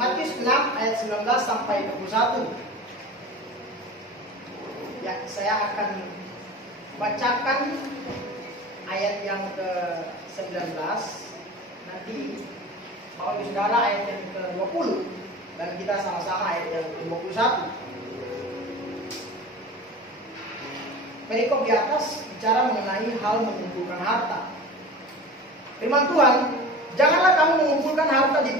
Matius 6 ayat 19 sampai 21. Ya, saya akan bacakan ayat yang ke-19. Nanti Bapak Ibu Saudara ayat yang ke-20 dan kita sama-sama ayat yang ke-21. Perikop di atas bicara mengenai hal mengumpulkan harta. Firman Tuhan, janganlah kamu mengumpulkan harta di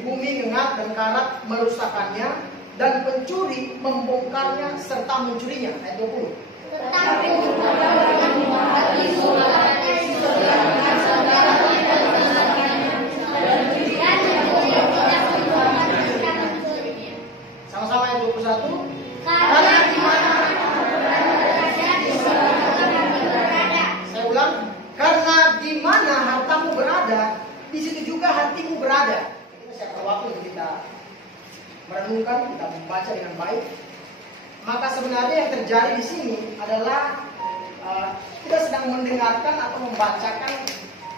bumi ngengat dan karat merusakannya, dan pencuri membongkarnya serta mencurinya. Ayat 20. Tetapi sama-sama ayat 21. Karena di mana saya ulang, karena di mana hartamu berada, di situ juga hatimu berada. Kita siapkan waktu untuk kita merenungkan, kita membaca dengan baik. Maka sebenarnya yang terjadi di sini adalah kita sedang mendengarkan atau membacakan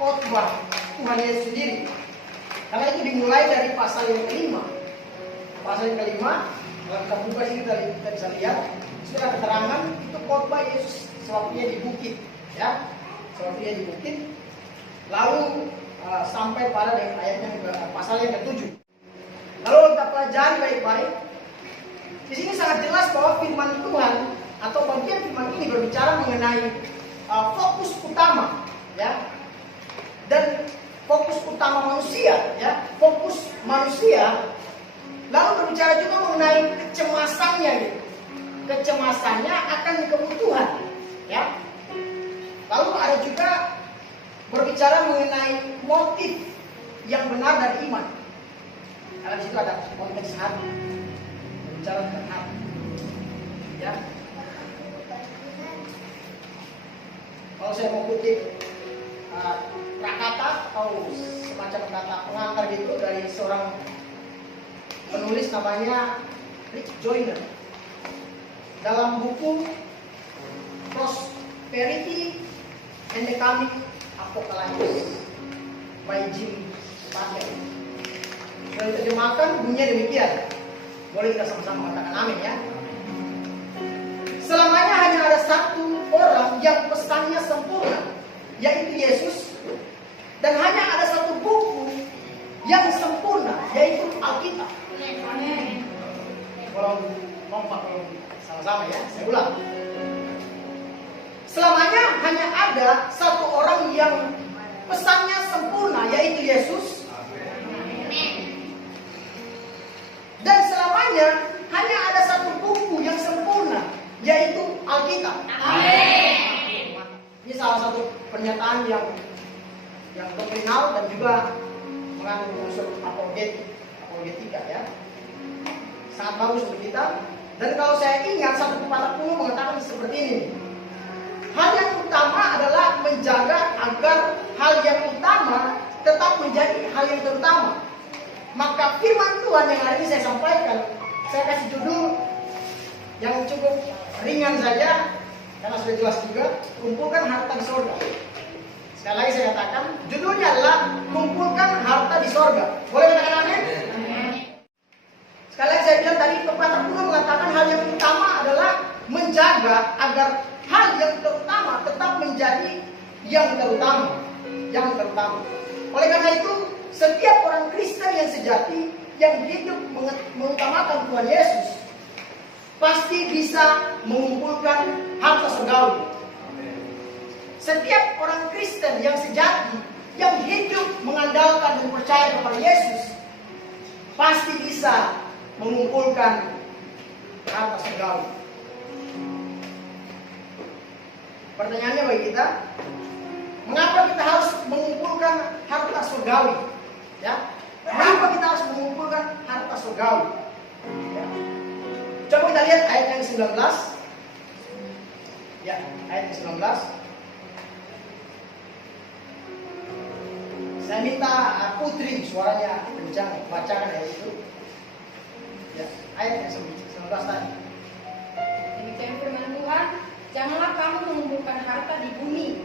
khotbah Tuhan Yesus sendiri. Karena itu dimulai dari pasal yang kelima. Pasal yang kelima, dalam kitab Lukas ini kita bisa lihat sudah keterangan itu khotbah Yesus sewaktu di bukit, ya, sewaktu di bukit. Lalu sampai pada ayat yang pasal yang ke-7. Lalu kita pelajari baik-baik. Di sini sangat jelas bahwa firman Tuhan atau bagian firman ini berbicara mengenai fokus utama, ya, dan fokus utama manusia, ya, fokus manusia. Lalu berbicara juga mengenai kecemasannya, gitu. Kecemasannya akan kebutuhan, ya. Lalu ada juga berbicara mengenai motif yang benar dari iman. Karena di situ ada konteks hati, berbicara tentang hati, ya. Kalau saya mau kutip prakata atau semacam kata pengantar gitu dari seorang penulis namanya Rick Joyner dalam buku Prosperity and the Coming Apocalypse by Jim Packer. Sudah diterjemahkan bunyinya demikian. Boleh kita sama-sama katakan amin, ya. Selamanya hanya ada satu orang yang pesannya sempurna, yaitu Yesus. Dan hanya ada satu buku yang sempurna, yaitu Alkitab. Kalau lompat sama-sama, ya, saya ulang. Selamanya hanya ada satu orang yang pesannya sempurna, yaitu Yesus. Dan selamanya hanya ada satu buku yang sempurna, yaitu Alkitab. Amin. Ini salah satu pernyataan yang doktrinal dan juga mengandung unsur apologetika, ya. Sangat bagus untuk kita. Dan kalau saya ingat satu pepatah kuno mengatakan seperti ini. Hal yang utama adalah menjaga agar hal yang utama tetap menjadi hal yang terutama. Maka firman Tuhan yang hari ini saya sampaikan, saya kasih judul yang cukup ringan saja, karena sudah jelas juga, kumpulkan harta di sorga. Sekali lagi saya katakan, judulnya adalah kumpulkan harta di sorga. Boleh katakan amin? Sekali lagi saya bilang tadi, pepatah kuno mengatakan hal yang utama adalah menjaga agar hal yang terutama tetap menjadi yang terutama. Yang terutama. Oleh karena itu, setiap orang Kristen yang sejati yang hidup mengutamakan Tuhan Yesus pasti bisa mengumpulkan harta surgawi. Setiap orang Kristen yang sejati yang hidup mengandalkan dan percaya kepada Yesus pasti bisa mengumpulkan harta surgawi. Pertanyaannya bagi kita, mengapa kita harus mengumpulkan harta surgawi? Ya, mengapa kita harus mengumpulkan harta surgawi? Ya. Coba kita lihat ayat yang 19. Ya, ayat yang 19. Saya minta Putri suaranya kencang bacakan ayat itu. Ya, ayat yang 19 tadi. Demikian firman Tuhan, janganlah kamu mengumpulkan harta di bumi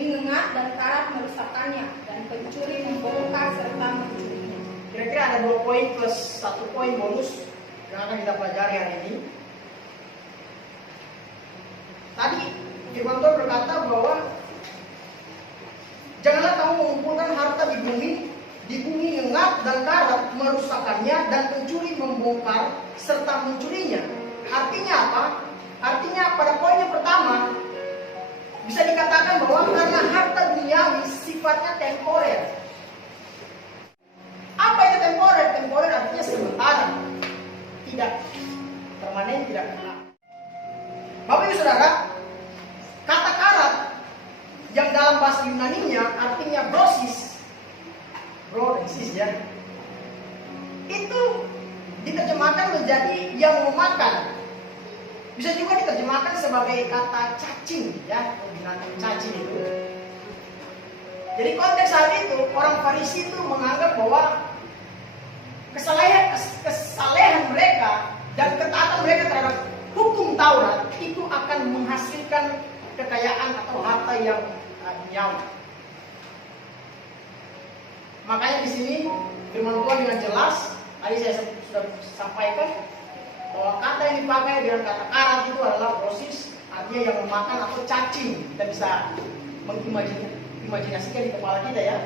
ngengat dan karat merusakannya, dan pencuri membongkar serta mencurinya. Kira-kira ada ada 2 poin plus 1 poin bonus yang akan kita pelajari hari ini. Tadi firman Tuhan berkata bahwa janganlah kamu mengumpulkan harta di bumi ngengat dan karat merusakannya dan pencuri membongkar serta mencurinya. Artinya apa? Artinya pada poin yang pertama bisa dikatakan bahwa karena harta duniawi sifatnya temporer. Apa itu temporer? Temporer artinya sementara, tidak permanen, tidak kekal. Bapak Ibu Saudara, kata karat yang dalam bahasa Yunaninya artinya brosis, bro dan sis ya, itu diterjemahkan menjadi yang memakan. Bisa juga diterjemahkan sebagai kata cacing ya, binatang cacing itu. Jadi konteks saat itu orang Farisi itu menganggap bahwa kesalehan mereka dan ketaatan mereka terhadap hukum Taurat itu akan menghasilkan kekayaan atau harta yang duniawi. Makanya di sini firman Tuhan dengan jelas, tadi saya sudah sampaikan bahwa kata yang dipakai dengan kata karat itu adalah proses, artinya yang memakan atau cacing. Kita bisa mengimajinasikan di kepala kita ya.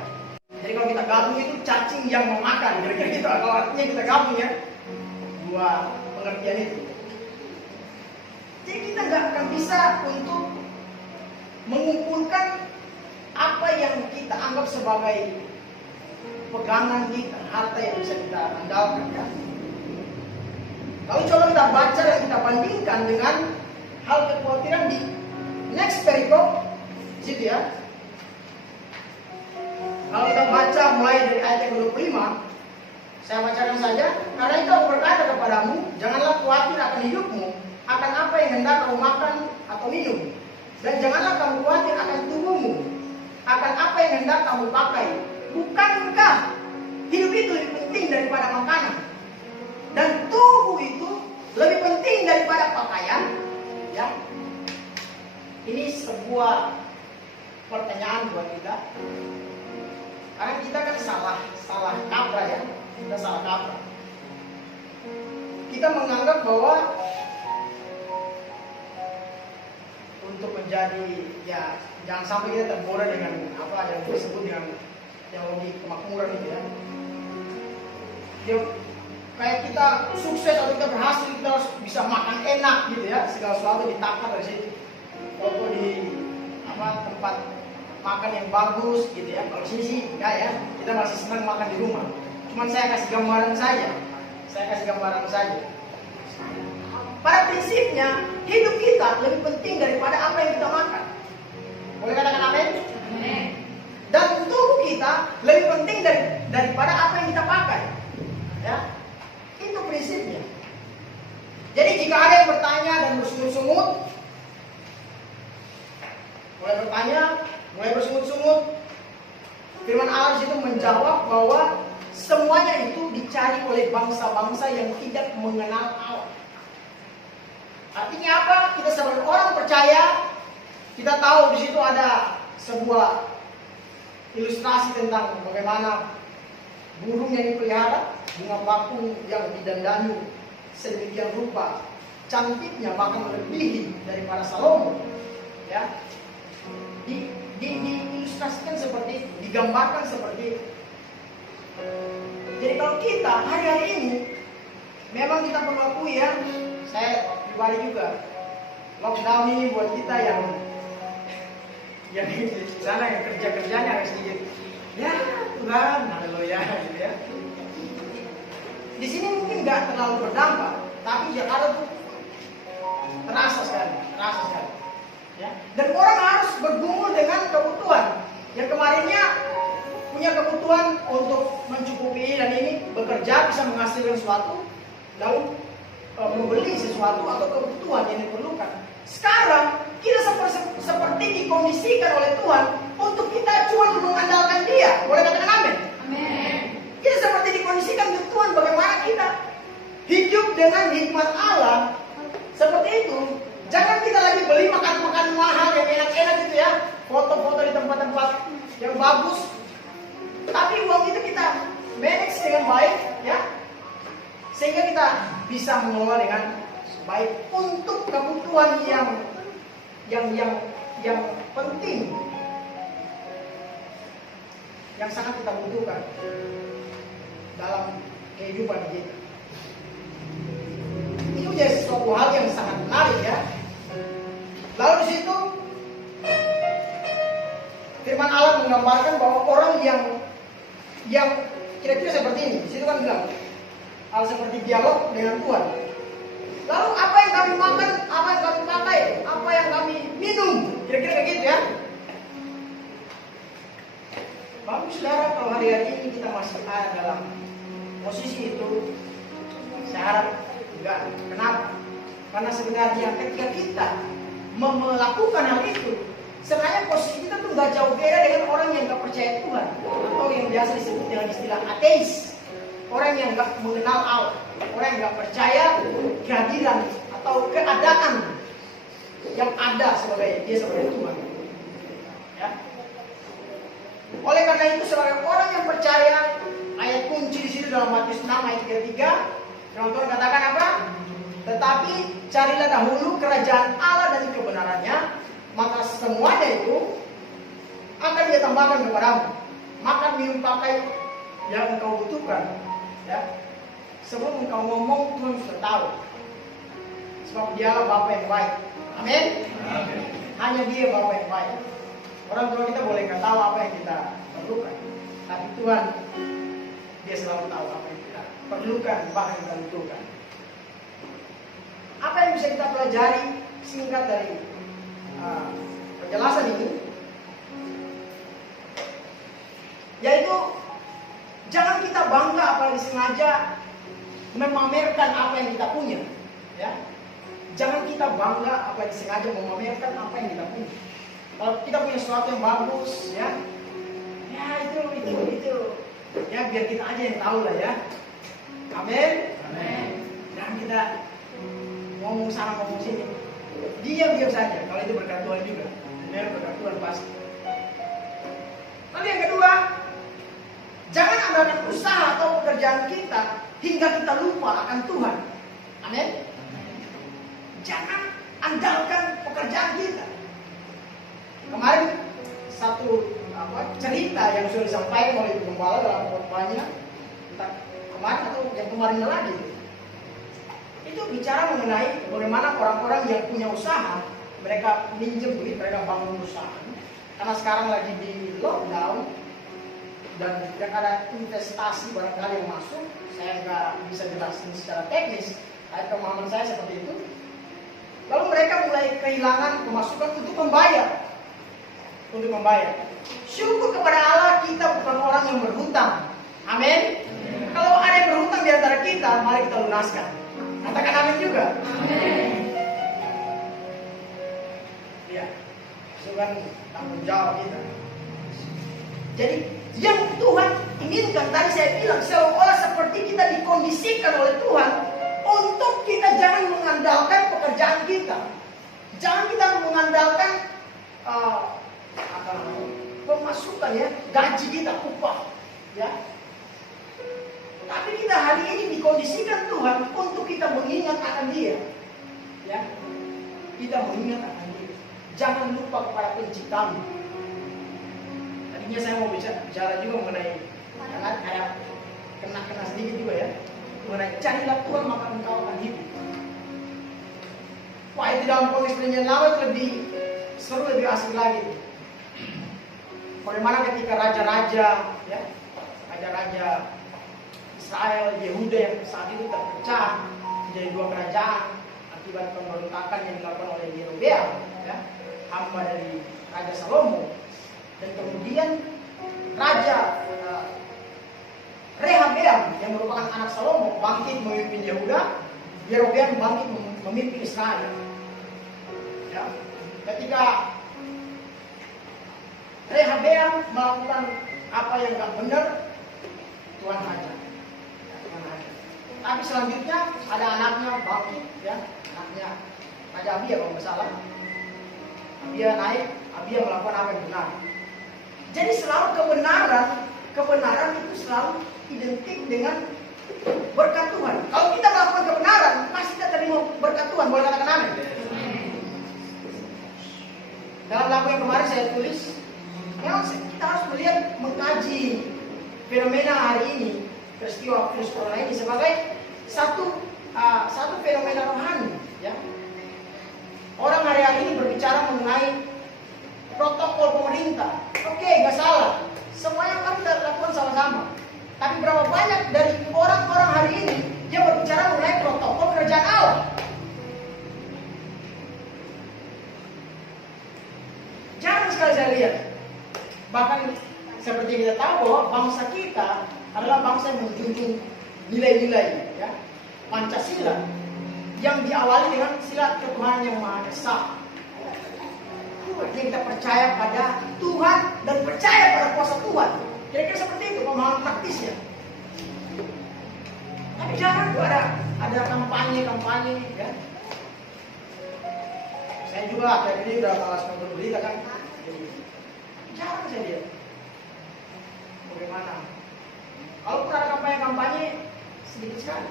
Jadi kalau kita gabung itu cacing yang memakan, kira-kira gitu. Kalau artinya kita gabung ya, dua pengertian itu. Jadi kita nggak akan bisa untuk mengumpulkan apa yang kita anggap sebagai pegangan kita, harta yang bisa kita andalkan ya. Lalu coba kita baca dan kita bandingkan dengan hal kekhawatiran di next perikop, situ ya. Kalau kita baca mulai dari ayat yang ke-25, saya bacakan saja. Karena itu aku berkata kepadamu, janganlah khawatir akan hidupmu, akan apa yang hendak kamu makan atau minum, dan janganlah kamu khawatir akan tubuhmu, akan apa yang hendak kamu pakai. Bukankah hidup itu lebih penting daripada makanan, dan tubuh itu lebih penting daripada pakaian? Ya, ini sebuah pertanyaan buat kita. Karena kita kan salah kaprah ya, kita salah kaprah. Kita menganggap bahwa untuk menjadi ya, jangan sampai kita tergoda dengan apa yang disebut dengan teologi kemakmuran itu ya. Dia kayak kita sukses atau kita berhasil, kita harus bisa makan enak gitu ya, segala sesuatu ditakar dari situ. Foto di apa tempat makan yang bagus gitu ya. Kalau sini sih enggak ya, kita masih senang makan di rumah. Cuman saya kasih gambaran saja. Pada prinsipnya hidup kita lebih penting daripada apa yang kita makan. Boleh katakan amin? Dan tubuh kita lebih penting daripada apa yang kita pakai. Ya, itu prinsipnya. Jadi jika ada yang bertanya dan bersungut-sungut, mulai bersungut-sungut, firman Allah di situ menjawab bahwa semuanya itu dicari oleh bangsa-bangsa yang tidak mengenal Allah. Artinya apa? Kita sebagai orang percaya, kita tahu di situ ada sebuah ilustrasi tentang bagaimana burung yang dipelihara, bunga bakung yang didandani sedemikian rupa, cantiknya bahkan melebihi daripada Salomo. Ya, diilustrasikan seperti itu, digambarkan seperti itu. Jadi kalau kita hari-hari ini memang kita perlu akui ya, saya pribadi juga, lockdown ini buat kita yang di sana yang kerjanya harus sedikit ya Tuhan, haleluya gitu ya. Di sini mungkin nggak terlalu berdampak, tapi Jakarta tuh terasa sekali. Ya. Dan orang harus bergumul dengan kebutuhan. Yang kemarinnya punya kebutuhan untuk mencukupi dan ini bekerja bisa menghasilkan sesuatu, lalu membeli sesuatu atau kebutuhan yang diperlukan. Sekarang kita seperti dikondisikan oleh Tuhan untuk kita cuma mengandalkan Dia. Boleh katakan amin? Amin. Kita seperti dikondisikan oleh Tuhan bagaimana kita hidup dengan hikmat Allah seperti itu. Jangan kita lagi beli makan mahal yang enak-enak gitu ya, foto-foto di tempat-tempat yang bagus. Tapi uang itu kita manage dengan baik, ya, sehingga kita bisa mengelola dengan baik untuk kebutuhan yang penting, yang sangat kita butuhkan dalam kehidupan kita. Itu jadi sesuatu hal yang sangat menarik, ya. Lalu di situ firman Allah menggambarkan bahwa orang yang kira-kira seperti ini. Di situ kan bilang hal seperti dialog dengan Tuhan. Lalu apa yang kami makan, apa yang kami pakai, apa yang kami minum, kira-kira kayak gitu, ya. Bapak saudara, kalau hari-hari ini kita masih ada dalam posisi itu, saya harap enggak. Kenapa? Karena sebenarnya ketika kita melakukan hal itu, sebenarnya posisi kita tuh nggak jauh beda dengan orang yang nggak percaya Tuhan, atau yang biasa disebut dengan istilah ateis, orang yang nggak mengenal Allah, orang yang nggak percaya kehadiran atau keadaan yang ada sebagai Tuhan. Ya. Oleh karena itu, sebagai orang yang percaya, ayat kunci di situ dalam Matius 6 ayat 33, firman Tuhan katakan apa? Tetapi carilah dahulu kerajaan Allah dan kebenarannya, maka semuanya itu akan dia tambahkan kepadamu. Makan, minum, pakai yang engkau butuhkan, ya. Sebelum engkau ngomong, Tuhan sudah tahu. Sebab Dialah Bapa yang baik. Amin. Hanya Dia Bapa yang baik. Orang tua kita boleh nggak tahu apa yang kita perlukan, tapi Tuhan, Dia selalu tahu apa yang kita perlukan, bahkan kita butuhkan. Apa yang bisa kita pelajari singkat dari penjelasan ini, yaitu jangan kita bangga apalagi sengaja memamerkan apa yang kita punya, ya. Jangan kita bangga apalagi sengaja memamerkan apa yang kita punya. Kalau kita punya sesuatu yang bagus, ya, itu, ya biar kita aja yang tahu lah, ya. Amin. Jangan kita ngomong sana ngomong sini, diam saja. Kalau itu berkat Tuhan juga, benar berkat Tuhan pasti. Lalu yang kedua, jangan andalkan usaha atau pekerjaan kita hingga kita lupa akan Tuhan. Amin. Jangan andalkan pekerjaan kita. Kemarin satu cerita yang sudah disampaikan oleh Ibu Gembala dalam khotbahnya, entah kemarin atau yang kemarinnya lagi, itu bicara mengenai bagaimana orang-orang yang punya usaha, mereka minjem duit, mereka bangun usaha. Karena sekarang lagi di lockdown dan tidak ada investasi barangkali yang masuk, saya nggak bisa jelasin secara teknis. Pemahaman saya seperti itu. Lalu mereka mulai kehilangan pemasukan untuk membayar. Syukur kepada Allah, kita bukan orang yang berhutang. Amin. Kalau ada yang berhutang di antara kita, mari kita lunaskan. Katakan amin juga. Ya, itu kan tanggung jawab kita. Jadi yang Tuhan inginkan, tadi saya bilang, seolah seperti kita dikondisikan oleh Tuhan untuk kita jangan mengandalkan pekerjaan kita, jangan kita mengandalkan pemasukan, ya, gaji kita, upah, ya. Tapi kita hari ini dikondisikan Tuhan untuk kita mengingat akan Dia, ya. Kita mengingat akan Dia. Jangan lupa kepada Penciptamu. Tadinya saya mau bicara juga mengenai, karena kayak kena sedikit juga, ya, mengenai carilah Tuhan maka engkau akan hidup. Wah, itu dalam konteks perjanjian lama lebih seru, lebih asik lagi. Bagaimana ketika raja-raja, ya, raja-raja Israel, Yehuda yang saat itu terpecah menjadi dua kerajaan akibat pemberontakan yang dilakukan oleh Yerobeam, ya, hamba dari Raja Salomo, dan kemudian Raja Rehabeam yang merupakan anak Salomo bangkit memimpin Yehuda, Yerobeam bangkit memimpin Israel. Ya, ketika Rehabeam melakukan apa yang gak benar, Tuhan hajar. Tapi selanjutnya ada anaknya bangkit, ya, anaknya Raja Abia kalau nggak salah. Abia naik, Abia melakukan apa yang benar. Jadi selalu kebenaran kebenaran itu selalu identik dengan berkat Tuhan. Kalau kita melakukan kebenaran, pasti kita terima berkat Tuhan. Boleh katakan amin? Dalam lagu yang kemarin saya tulis, memang kita harus melihat, mengkaji fenomena hari ini, peristiwa virus corona ini sebagai satu fenomena rohani. Ya. Orang hari ini berbicara mengenai protokol pemerintah. Oke, nggak salah. Semuanya kan kita lakukan sama-sama. Tapi berapa banyak dari orang-orang hari ini dia berbicara mengenai protokol kerajaan Allah? Jarang sekali saya lihat. Bahkan seperti kita tahu bahwa bangsa kita adalah bangsa yang menjunjung nilai-nilai, ya, Pancasila, yang diawali dengan sila ketuhanan yang Maha Esa. Kita percaya pada Tuhan dan percaya pada kuasa Tuhan. Kira-kira seperti itu pemahaman praktisnya. Tapi jangan tuh ada kampanye, ya. Saya juga akhir ini udah malas nonton berita kan. Jarang saya lihat. Bagaimana? Kalaupun ada kampanye sedikit sekali.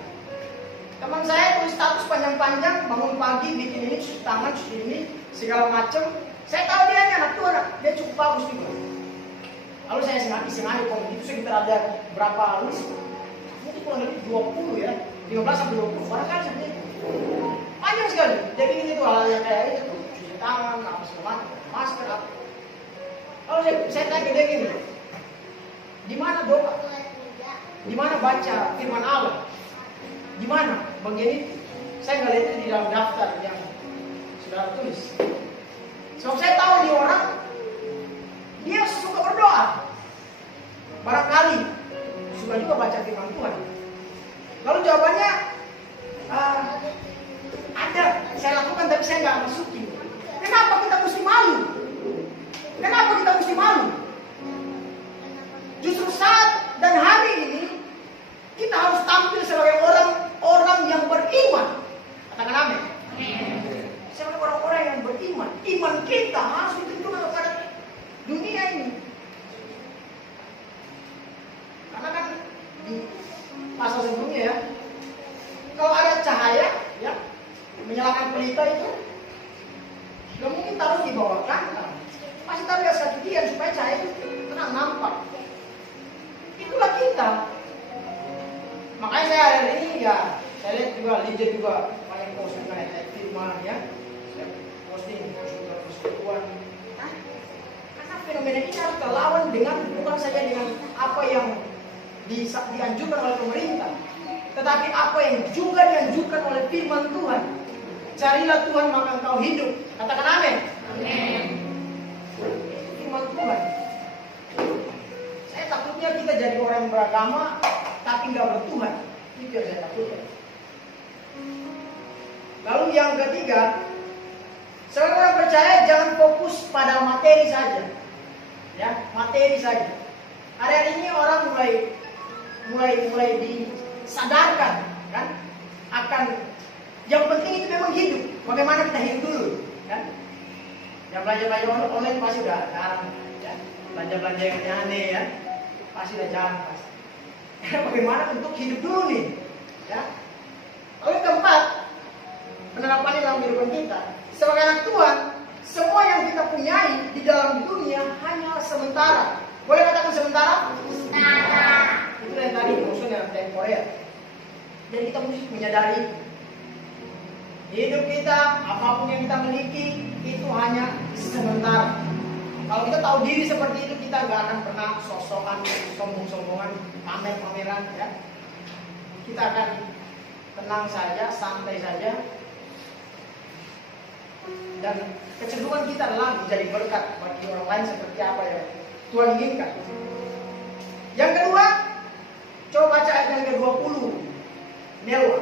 Teman saya tulis status panjang-panjang, bangun pagi, bikin ini, cuci tangan, cuci ini, segala macam. Saya tahu dia anak Tuhan, dia cukup bagus juga. Lalu saya sengaja komen itu sekitar ada berapa list? Mungkin kurang lebih 20 ya, 15 sampai 20. Barangkali seperti itu. Panjang sekali. Dia bikin itu hal yang kayak itu, cuci tangan, apa segala macam, masker apa. Lalu saya tanya ke dia gini, di mana doa? Di mana baca firman Allah? Di mana bagian itu? Saya nggak lihat itu di dalam daftar yang sudah tulis. Sebab saya tahu di orang dia suka berdoa. Barangkali suka juga baca firman Tuhan. Lalu jawabannya ada, saya lakukan tapi saya nggak masukin. Kenapa kita mesti malu? Kenapa kita mesti malu? Justru saat dan hari ini kita harus tampil sebagai orang yang beriman. Katakan amin. Sebagai orang-orang yang beriman. Iman kita harus ditunjukkan kepada dunia ini. Karena kan di pasal sebelumnya ya, kalau ada cahaya ya, menyalakan pelita itu nggak mungkin taruh di bawah kanan. Pasti taruh di atas kaki dia supaya cahaya itu tenang nampak. Itulah kita. Makanya saya hari ini ya, saya lihat juga Lidia juga banyak posting mengenai firman ya. Saya posting persekutuan. Karena fenomena ini harus terlawan dengan bukan saja dengan apa yang dianjurkan oleh pemerintah, tetapi apa yang juga dianjurkan oleh firman Tuhan. Carilah Tuhan maka engkau hidup. Katakan amin. Amin. Firman Tuhan. Saya takutnya kita jadi orang beragama tapi nggak bertuhan. Itu yang saya takutkan. Lalu yang ketiga, sebagai orang percaya jangan fokus pada materi saja. Ya, materi saja. Hari ini orang mulai disadarkan kan akan yang penting itu memang hidup. Bagaimana kita hidup dulu, kan? Yang belanja online pasti udah jarang, ya. Belanja yang aneh ya, pasti udah jarang pasti. Bagaimana untuk hidup dulu nih, ya? Lalu yang keempat, penerapannya dalam kehidupan kita sebagai anak Tuhan, semua yang kita punyai di dalam dunia hanya sementara. Boleh katakan sementara? Sementara. Itu yang tadi maksudnya temporer. Dan kita mesti menyadari hidup kita, apapun yang kita miliki itu hanya sementara. Kalau kita tahu diri seperti itu, kita gak akan pernah sosokan, sombong-sombongan, pamer-pameran, ya. Kita akan tenang saja, santai saja. Dan kecenderungan kita adalah menjadi berkat bagi orang lain seperti apa yang Tuhan inginkan. Yang kedua, coba baca ayat yang ke-20. Nelwa.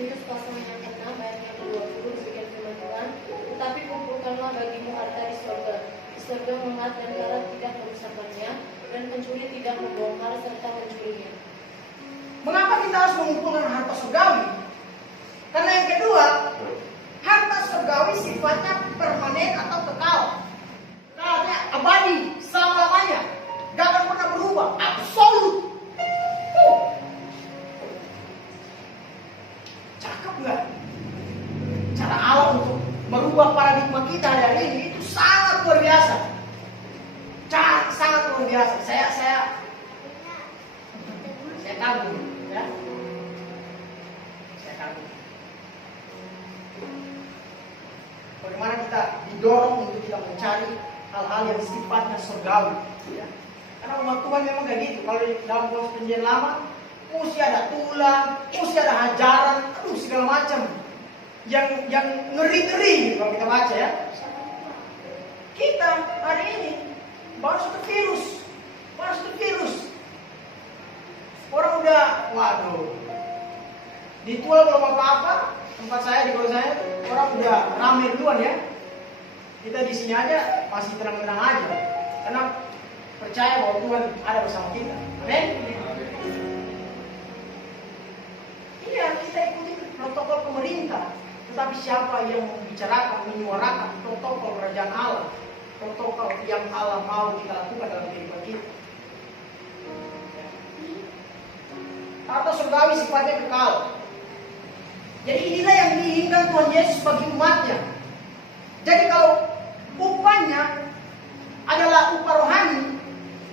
Yunus pasal yang ke-6 ayat yang ke-20 demikian firman Tuhan, tetapi kumpulkanlah bagimu harta di surga. Di surga mengat dan karat tidak merusakkannya, dan pencuri tidak membongkar serta mencurinya. Mengapa kita harus mengumpulkan harta surgawi? Karena yang kedua, harta surgawi sifatnya permanen atau kekal. Kalanya abadi, biasa. Sangat luar biasa. Saya kagum, ya. Saya kagum. Bagaimana kita didorong untuk kita mencari hal-hal yang sifatnya surgawi, ya. Karena umat Tuhan memang kayak gitu. Kalau dalam proses perjanjian lama, mesti ada tulang, mesti ada hajaran, aduh segala macam. Yang ngeri-ngeri kalau kita baca, ya. Kita hari ini baru satu virus. Orang udah, waduh, ditual belum apa-apa. Tempat saya di kota saya, orang udah rame duluan, ya. Kita di sini aja masih tenang-tenang aja, karena percaya bahwa Tuhan ada bersama kita. Amin. Iya, kita ikuti protokol pemerintah, tetapi siapa yang membicarakan, menyuarakan protokol kerajaan Allah, protokol yang Allah mau kita lakukan dalam kehidupan kita. Atau surgawi sifatnya kekal. Jadi inilah yang diinginkan Tuhan Yesus bagi umatnya. Jadi kalau upahnya adalah upah rohani,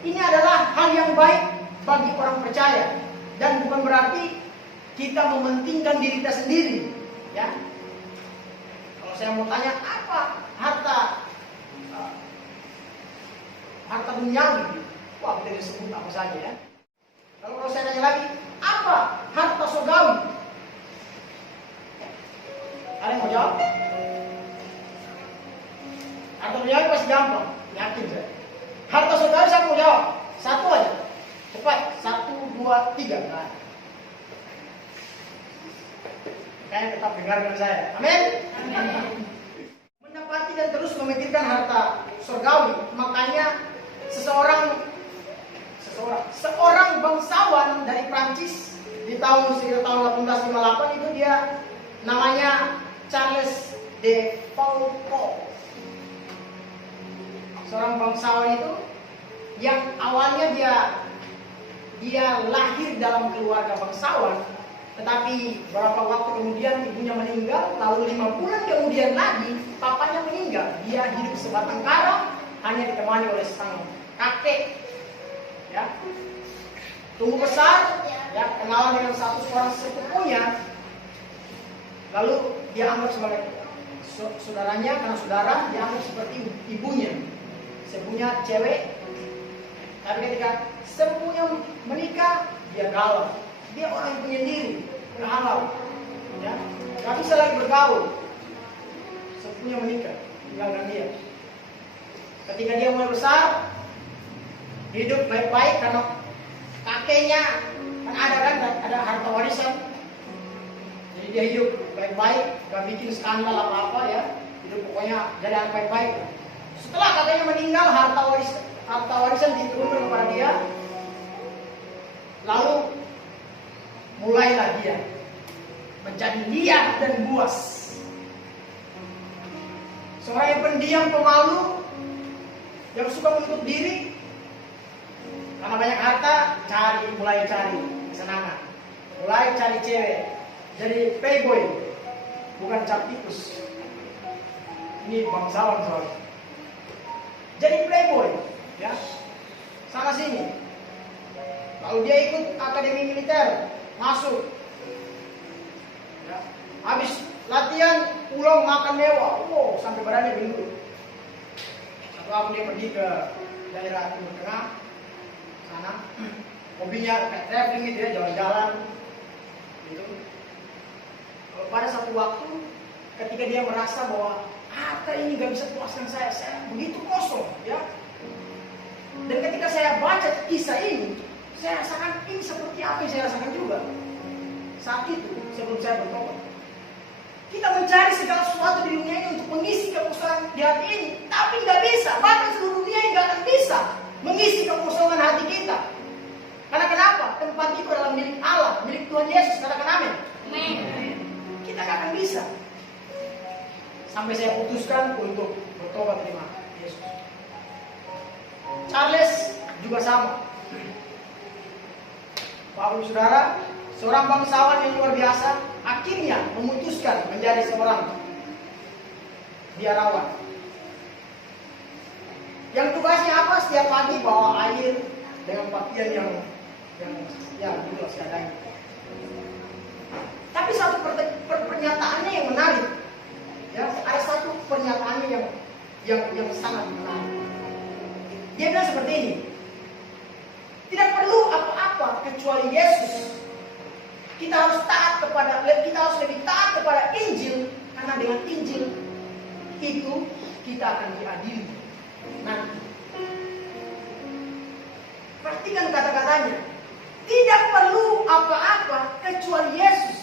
ini adalah hal yang baik bagi orang percaya. Dan bukan berarti kita mementingkan diri kita sendiri, ya. Kalau saya mau tanya apa harta duniawi, wah kita disebut apa saja, ya. Kalau saya tanya lagi, apa harta surgawi? Ada yang mau jawab? Harta duniawi pasti gampang, yakin saya. Harta surgawi siapa mau jawab? Satu aja, cepat. 1, 2, 3. Nah. Kayaknya tetap dengarkan saya. Amin. Mendapati dan terus memikirkan harta surgawi, makanya seorang bangsawan dari Prancis di sekitar tahun 1858 itu dia namanya Charles de Foucault. Seorang bangsawan itu yang awalnya dia lahir dalam keluarga bangsawan, tetapi beberapa waktu kemudian ibunya meninggal, lalu 5 bulan kemudian lagi papanya meninggal. Dia hidup sebatang kara, hanya ditemani oleh sang kakek, ya. Tumbuh besar, ya, kenalan dengan satu orang sepupunya, lalu dia anggap sebagai saudaranya, karena saudara dianggap seperti ibunya. Sepupunya cewek, tapi ketika sepupunya menikah, dia galau. Dia orang yang penyendiri, berhalau, ya, gak bisa lagi bergaul. Sepupunya menikah, tinggalkan dia. Ketika dia mulai besar, hidup baik-baik karena kakeknya kan ada harta warisan. Jadi dia hidup baik-baik, gak bikin skandal apa-apa, ya. Hidup pokoknya jadi anak baik-baik. Setelah kakeknya meninggal, harta warisan diturunkan kepada dia. Lalu mulailah dia menjadi liar dan buas. Seorang yang pendiam, pemalu, yang suka menutup diri. Karena banyak harta, mulai cari kesenangan, mulai cari cewek, jadi playboy, bukan cap tikus. Ini bangsawan soalnya. Jadi playboy, ya, sana sini. Lalu dia ikut akademi militer, masuk, ya. Habis latihan pulang makan mewah, wow, sampai badannya gendut. Satu waktu dia pergi ke daerah Timur Tengah sana, hobinya kayak traveling gitu, ya, jalan-jalan gitu. Pada satu waktu ketika dia merasa bahwa harta ini gak bisa puaskan saya begitu kosong, ya. Dan ketika saya baca kisah ini, saya rasakan ini seperti apa yang saya rasakan juga saat itu sebelum saya bertobat. Kita mencari segala sesuatu di dunia ini untuk mengisi kekosongan di hati ini, tapi nggak bisa. Bahkan seluruh dunia ini nggak akan bisa mengisi kekosongan hati kita. Karena kenapa? Tempat itu adalah milik Allah, milik Tuhan Yesus. Katakan amin. Kita nggak akan bisa. Sampai saya putuskan untuk bertobat terima Yesus. Charles juga sama. Bapak saudara, seorang bangsawan yang luar biasa akhirnya memutuskan menjadi seorang biarawan. Yang tugasnya apa? Setiap pagi bawa air dengan pakaian yang ya gitu seadanya. Tapi satu pernyataannya yang menarik. Ya, ada satu pernyataannya yang sangat menarik. Dia bilang seperti ini. Tidak perlu apa-apa kecuali Yesus. Kita harus lebih taat kepada Injil, karena dengan Injil itu kita akan diadili nanti. Perhatikan kata-katanya. Tidak perlu apa-apa kecuali Yesus.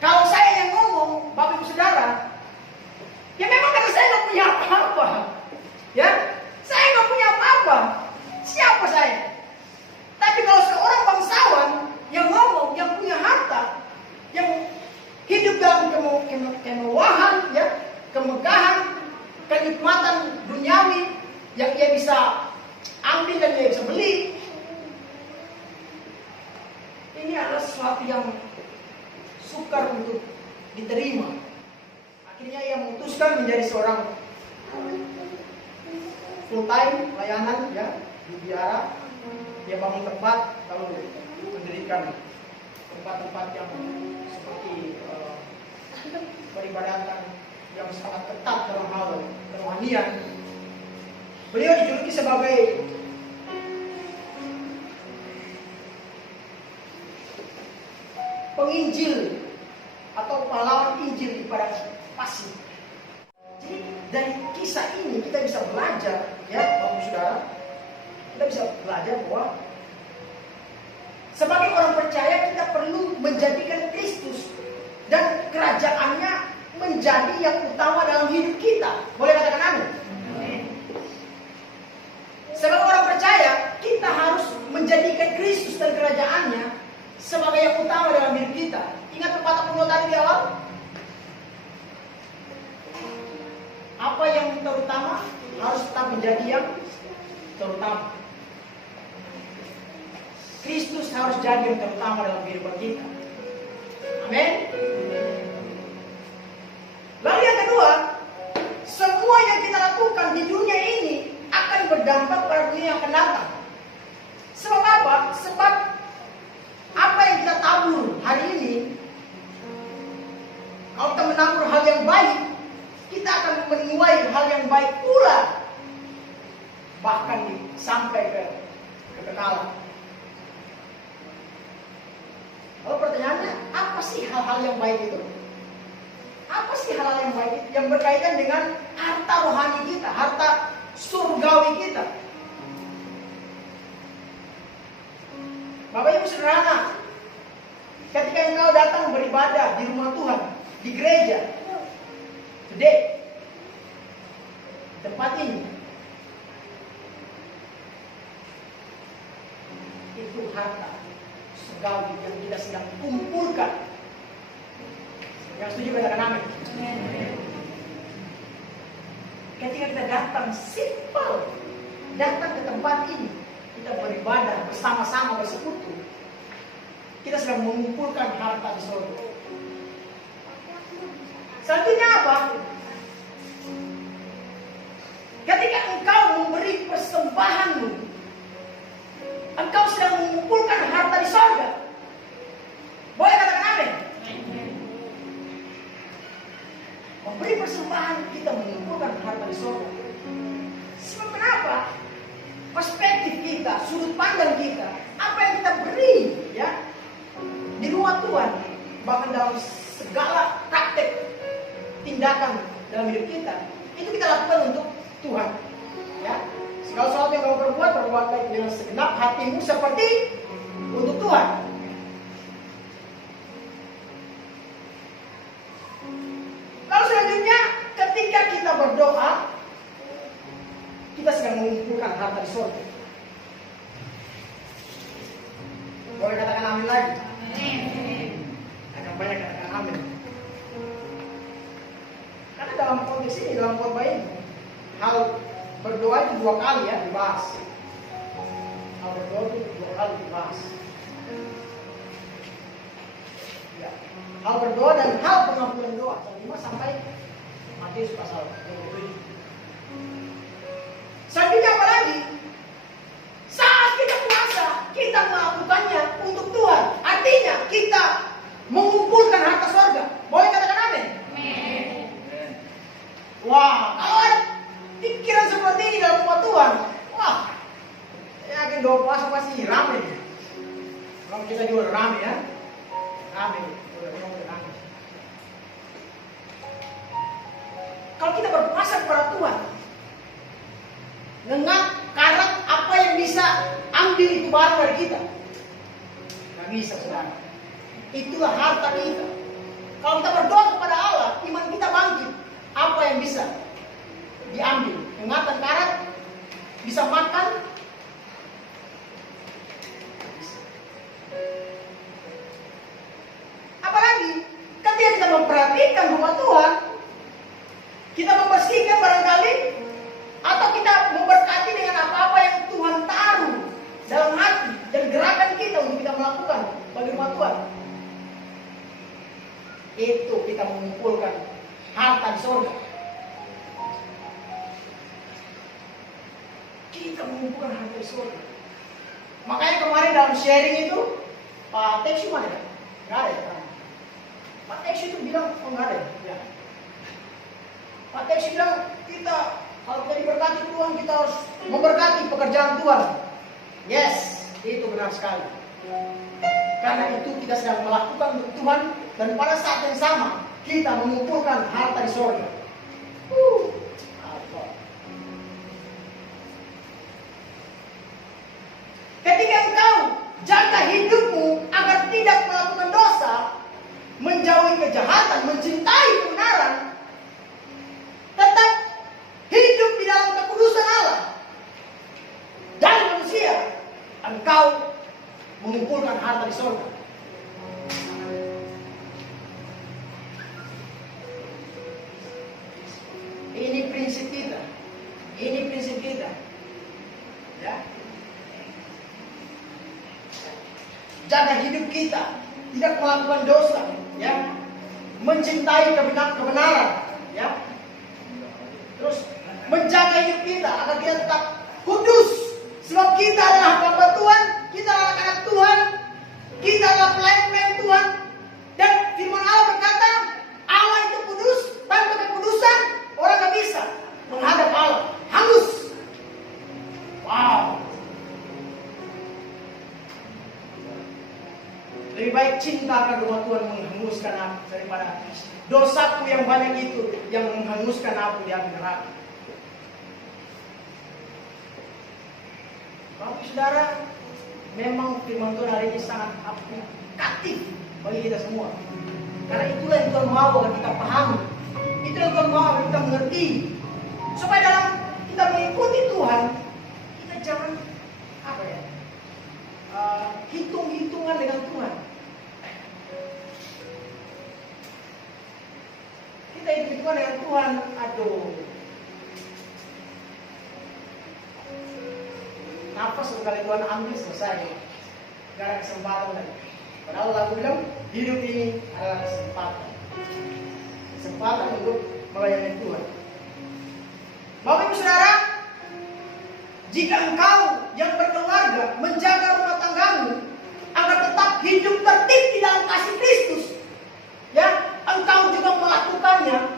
Kalau saya yang ngomong, Bapak Ibu Saudara, ya memang karena saya nggak punya apa-apa. Ya, saya nggak punya apa-apa. Siapa saya? Tapi kalau seorang bangsawan yang ngomong, yang punya harta, yang hidup dalam kemewahan, ya, kemegahan, kenikmatan duniawi yang dia bisa ambil dan dia bisa beli, ini adalah sesuatu yang sukar untuk diterima. Akhirnya ia memutuskan menjadi seorang full time layanan, ya, di biara. Dia bangun tempat, lalu mendirikan tempat-tempat yang seperti peribadatan yang sangat ketat dalam hal kerohanian. Beliau dijuluki sebagai penginjil atau pahlawan Injil di padang pasir. Jadi dari kisah ini kita bisa belajar, ya, Bapak Saudara, kita bisa belajar bahwa sebagai orang percaya kita perlu menjadikan Kristus dan kerajaannya menjadi yang utama dalam hidup kita. Boleh katakan amin? Sebagai orang percaya kita harus menjadikan Kristus dan kerajaannya sebagai yang utama dalam hidup kita. Ingat pepatah kuno tadi di awal? Apa yang terutama harus tetap menjadi yang terutama. Kristus harus jadi yang terutama dalam kehidupan kita. Amin. Lalu yang kedua, semua yang kita lakukan di dunia ini akan berdampak pada dunia yang akan datang. Sebab apa? Sebab apa yang kita tabur hari ini, kalau kita menabur hal yang baik, kita akan menuai hal yang baik pula, bahkan sampai ke kekekalan. Lalu pertanyaannya, apa sih hal-hal yang baik itu? Apa sih hal-hal yang baik itu? Yang berkaitan dengan harta rohani kita, harta surgawi kita. Bapak Ibu Saudara, ketika engkau datang beribadah di rumah Tuhan, di gereja, today, tempat ini, itu harta surgawi yang kita sedang kumpulkan. Yang setuju katakan amin. Ketika kita datang simple, datang ke tempat ini, kita beribadah bersama-sama bersekutu, kita sedang mengumpulkan harta di surga. Selanjutnya apa? Ketika engkau memberi persembahanmu, engkau sedang mengumpulkan harta di surga. Boleh katakan amin? Memberi persembahan, kita mengumpulkan harta di surga. Sebab kenapa? Perspektif kita, sudut pandang kita, apa yang kita beri, ya, di rumah Tuhan, bahkan dalam segala praktek tindakan dalam hidup kita, itu kita lakukan untuk Tuhan, ya. Segala sesuatu yang kamu perbuat dengan segenap hatimu seperti untuk Tuhan. Lalu selanjutnya, ketika kita berdoa, kita sedang mengumpulkan harta di surga. Boleh katakan amin lagi? Akan banyak katakan amin. Karena dalam konteks ini, dalam khotbah ini, hal berdoa itu 2 kali, ya, dibahas. Hal berdoa itu 2 kali dibahas. Ya. Hal berdoa dan hal pengampunan doa. 5 sampai Matius pasal 27. Selanjutnya apa yang doa puasa pasti rame ya. Kalau kita juga rame ya. Rame. Rame. Kalau kita berpuasa kepada Tuhan, ngengat karat apa yang bisa ambil itu barang dari kita. Nggak bisa, saudara. Itulah harta kita. Kalau kita berdoa kepada Allah, iman kita bangkit. Apa yang bisa diambil? Ingatan karat, bisa makan. Apalagi ketika kita memperhatikan rumah Tuhan, kita membersihkan barangkali, atau kita memberkati dengan apa-apa yang Tuhan taruh dalam hati dan gerakan kita untuk kita melakukan bagi rumah Tuhan. Itu kita mengumpulkan harta di surga. Kita mengumpulkan harta di surga. Makanya kemarin dalam sharing itu Pak Teksyu mana ya? Nggak ada ya? Pak Teksyu itu bilang, oh nggak ada ya? Pak Teksyu bilang, kita kalau kita diberkati Tuhan, kita harus memberkati pekerjaan Tuhan. Yes, itu benar sekali. Karena itu kita sedang melakukan untuk Tuhan, dan pada saat yang sama kita mengumpulkan harta di surga. Ketika engkau jaga hidupmu agar tidak melakukan dosa, menjauhi kejahatan, mencintai kebenaran, tetap hidup di dalam kekudusan Allah dan manusia, engkau mengumpulkan harta di surga. Ini prinsip kita. Ini prinsip kita. Ya. Jaga hidup kita, tidak melakukan dosa, ya. Mencintai kebenaran, ya. Terus menjaga hidup kita agar kita tetap kudus. Sebab kita adalah hamba Tuhan, kita adalah anak Tuhan, kita adalah pelayan Tuhan. Dan firman Allah berkata, Allah itu kudus, tanpa kekudusan orang gak bisa menghadap Allah. Hangus. Wow. Lebih baik cinta akan rumah Tuhan menghanguskan aku daripada dosaku yang banyak itu yang menghanguskan aku di api neraka. Bapak saudara, memang firman Tuhan hari ini sangat aplikatif bagi kita semua. Karena itulah yang Tuhan mau agar kita pahami. Itulah yang Tuhan mau agar kita mengerti. Supaya dalam kita mengikuti Tuhan, kita jangan hitung-hitungan dengan Tuhan. Kita hitung-hitungan dengan Tuhan, aduh. Nafas sekali Tuhan ambil selesai. Gak ada kesempatan lagi. Padahal lagu bilang hidup ini adalah kesempatan. Kesempatan untuk melayani Tuhan. Bapak Ibu Saudara, jika engkau yang berkeluarga menjaga rumah tanggamu agar tetap hidup tertib di dalam kasih Kristus, ya, engkau juga melakukannya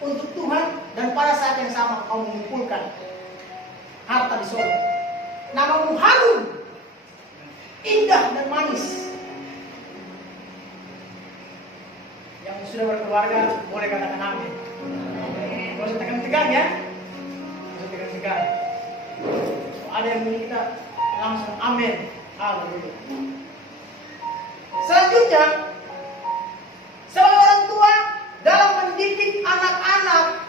untuk Tuhan, dan pada saat yang sama engkau mengumpulkan harta di surga. Namamu harum, indah dan manis. Yang sudah berkeluarga boleh katakan amin. Gak usah tegang-tegang ya. Gak usah tegang-tegang. Ada yang bunyi kita langsung amin. Haleluya. Selanjutnya, sebagai orang tua dalam mendidik anak-anak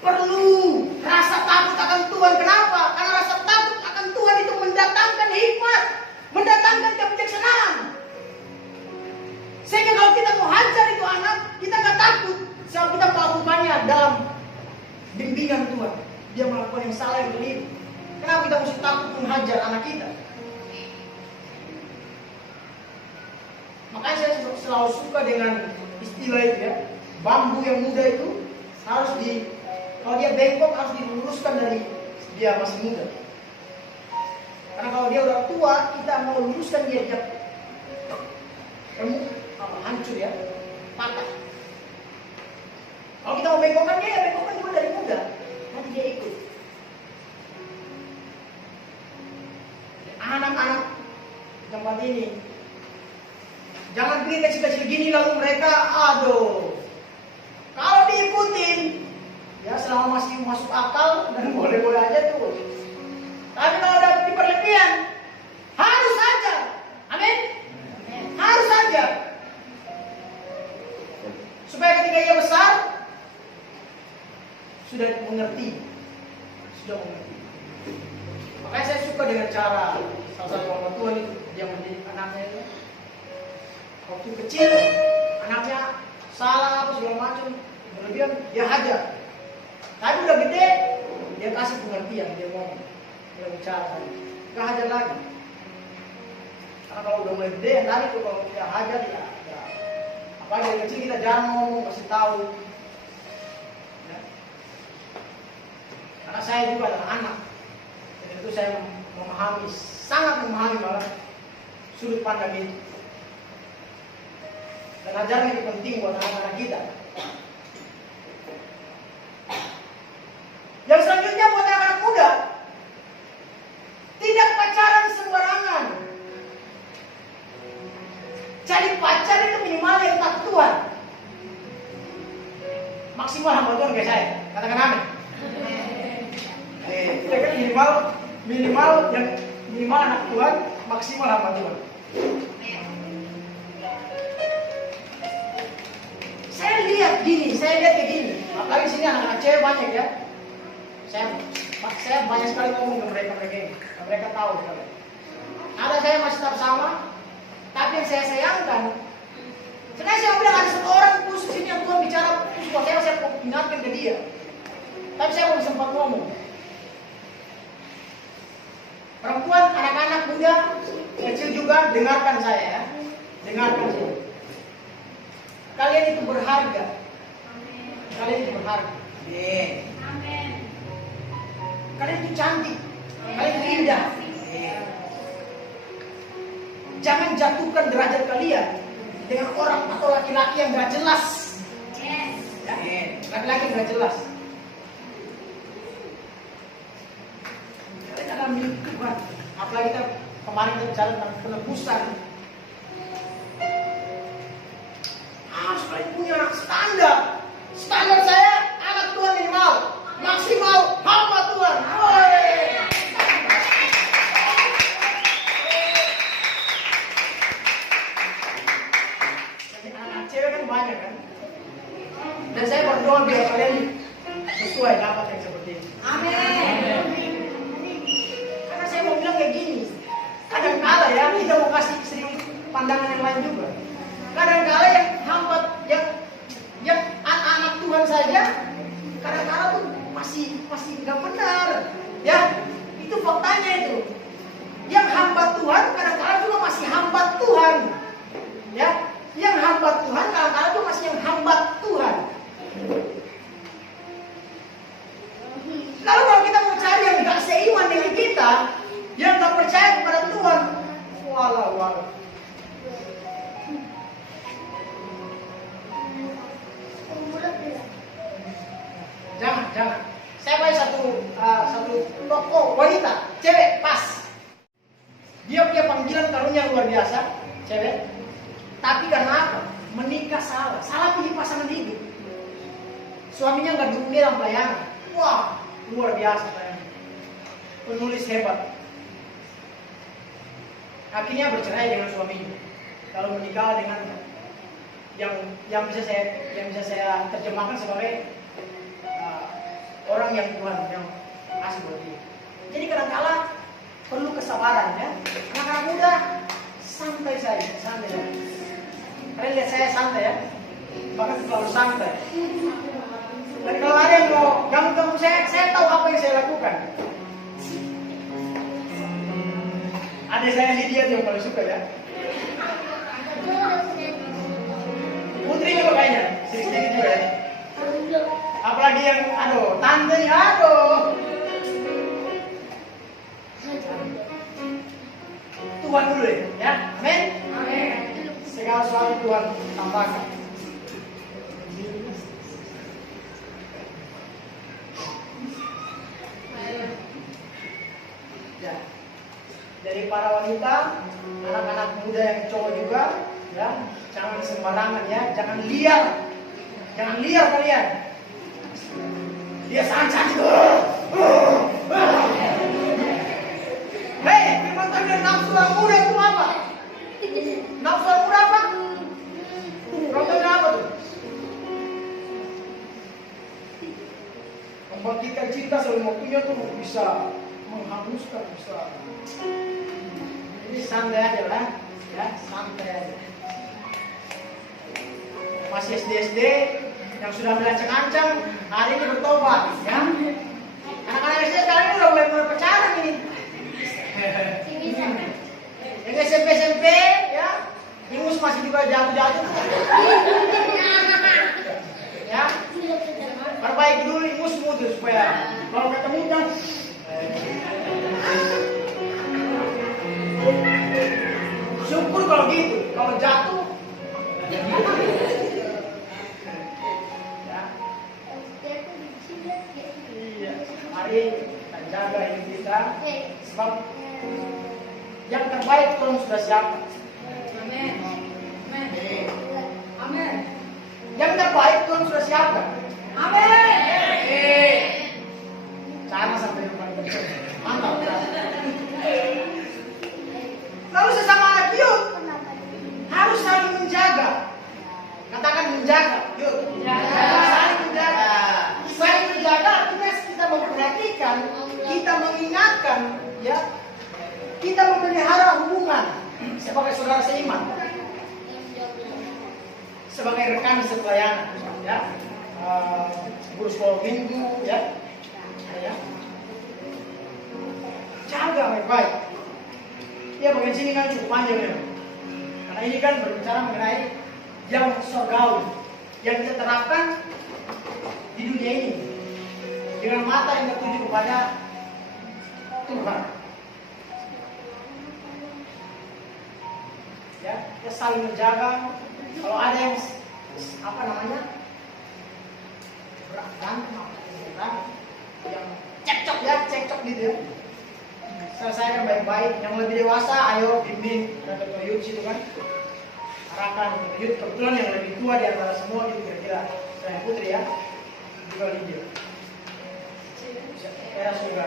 perlu rasa takut akan Tuhan. Kenapa? Karena rasa takut akan Tuhan itu mendatangkan hikmat, mendatangkan kebijaksanaan. Sehingga kalau kita mau hajar itu anak, kita nggak takut. Sebab kita melakukannya dalam bimbingan Tuhan. Dia melakukan yang salah, yang keliru. Kenapa kita mesti takut menghajar anak kita? Makanya saya selalu suka dengan istilah itu ya. Bambu yang muda itu harus kalau dia bengkok harus diluruskan dari dia masih muda. Karena kalau dia udah tua, kita mau luruskan dia hancur ya, patah. Kalau kita mau bengkokkan dia, ya bengkokkan juga dari muda. Nanti dia ikut. anak-anak di tempat ini. Jangan pilih kecil-kecil gini lalu mereka, aduh. Kalau diikutin, ya selama masih masuk akal dan boleh-boleh aja tuh. Tapi kalau udah di berlebihan, harus saja. Amin. Harus saja. Supaya ketika ia besar, sudah mengerti. Makanya saya suka dengan cara salah satu orang tua itu, dia mendidik anaknya itu. Waktu kecil, anaknya salah apa segala macam, berlebihan, dia hajar. Tapi udah gede, dia kasih pengertian, dia ngomong, dia bicara, nggak hajar lagi. Karena kalau udah mulai gede, tadi tuh kalau dia hajar, ya. Apa dari kecil kita jarang ngomong, kasih tahu. Ya. Karena saya juga adalah anak, jadi itu saya memahami, sangat memahami malah sudut pandang itu. Dan ajaran itu penting buat anak-anak kita. Yang selanjutnya buat anak-anak muda, tidak pacaran sembarangan. Cari pacar itu minimal yang takut Tuhan. Maksimal hamba Tuhan kayak saya. Katakan amin. Kita kan minimal anak Tuhan, maksimal hamba Tuhan. Saya lihat kayak gini. Apalagi sini anak-anak cewek banyak ya. Saya banyak sekali ngomong ke mereka ini. Mereka tahu sekali. Ada saya masih tetap sama, tapi yang saya sayangkan, sebenarnya saya bilang ada satu orang khusus ini yang Tuhan bicara khusus buat saya mau ingatkan ke dia. Tapi saya belum sempat ngomong. Perempuan, anak-anak muda, kecil juga, dengarkan saya ya. Dengarkan saya. Kalian itu berharga. Kalian itu berharga. Amin. Kalian itu cantik. Kalian itu indah. Jangan jatuhkan derajat kalian dengan orang atau laki-laki yang gak jelas. Laki-laki yang gak jelas. Kalian akan milik Tuhan. Apalagi kita kemarin kita bicara tentang penebusan. Harus kalian punya standar. Standar saya anak Tuhan minimal, maksimal hamba Tuhan. Jadi anak cewek kan banyak kan. Dan saya berdoa biar kalian sesuai dapat yang seperti ini. Amin. Karena saya mau bilang kayak gini. Kadang-kala ya kita mau kasih sedikit pandangan yang lain juga. Kadang-kala yang hamba yang anak-anak Tuhan saja kadang-kala tuh masih nggak benar, ya itu faktanya itu. Yang hamba Tuhan kadang-kala juga masih hamba Tuhan, ya. Yang hamba Tuhan kadang-kala juga masih yang hamba Tuhan. Lalu kalau kita mau cari yang nggak seiman dengan kita, yang nggak percaya kepada Tuhan, walau. Jangan. Saya baik satu tokoh wanita, cewek pas. Dia punya panggilan karunia luar biasa, cewek. Tapi karena apa? Menikah salah pilih pasangan hidup. Suaminya nggak dukung dia dalam pelayanan. Wah, luar biasa pelayanan. Penulis hebat. Akhirnya bercerai dengan suaminya. Kalau menikah dengan yang bisa saya terjemahkan sebagai orang yang Tuhan yang kasih buat dia. Jadi kadang-kala perlu kesabaran ya. Anak-anak muda santai saja. Kalian lihat saya santai ya. Bahkan terlalu santai. Dan kalau ada yang mau ganggu saya tahu apa yang saya lakukan. Ada saya Lydia yang paling suka ya. Putri juga kayaknya, sedikit juga ya. Apalagi yang, tante nih, Tuhan dulu ya, amin. Segala sesuatu Tuhan tambahkan. Ya. Jadi para wanita, anak-anak muda yang cowok juga, ya, jangan sembarangan ya, jangan liar kalian. Dia sangat cantik. Hei, memang tanda nafsu orang muda itu apa? Nafsu orang muda apa? Contohnya apa tuh? Membangkitkan cinta selalu waktunya tuh bisa menghanguskan, bisa. Jadi santai aja lah, ya santai aja. Masih SD yang sudah berancang-ancang hari ini bertobat, ya. Anak-anak SD sekarang ini udah mulai pacaran ini. Yang SMP ya, ingus masih juga jatuh-jatuh. Ya, perbaiki dulu ingusmu tuh supaya kalau ketemu kan. Syukur kalau gitu, kalau jatuh. Iya, mari kita jaga ini kita, sebab yang terbaik Tuhan sudah siapkan. Amin. Amin. Amin. Yang terbaik Tuhan sudah siapkan. Amin. Sama sampai depan. Mantap. Lalu sesama anak yuk harus saling menjaga. Katakan menjaga, yuk. Saling menjaga. Saling menjaga artinya kita memperhatikan, kita mengingatkan, ya. Kita memelihara hubungan sebagai saudara seiman, sebagai rekan sepelayanan, ya. Guru sekolah minggu, ya. Jaga baik-baik. Ya bagian sini kan cukup panjang ya. Karena ini kan berbicara mengenai yang surgawi yang kita terapkan di dunia ini dengan mata yang tertuju kepada Tuhan. Ya, kita saling menjaga. Kalau ada yang apa namanya yang cekcok gitu ya. Selesaikan baik-baik. Yang lebih dewasa, ayo bimbing. Ada Dr. Yud situ kan. Arahkan Yud, kebetulan yang lebih tua di antara semua itu kira-kira saya putri ya. Juga Lydia. Era juga.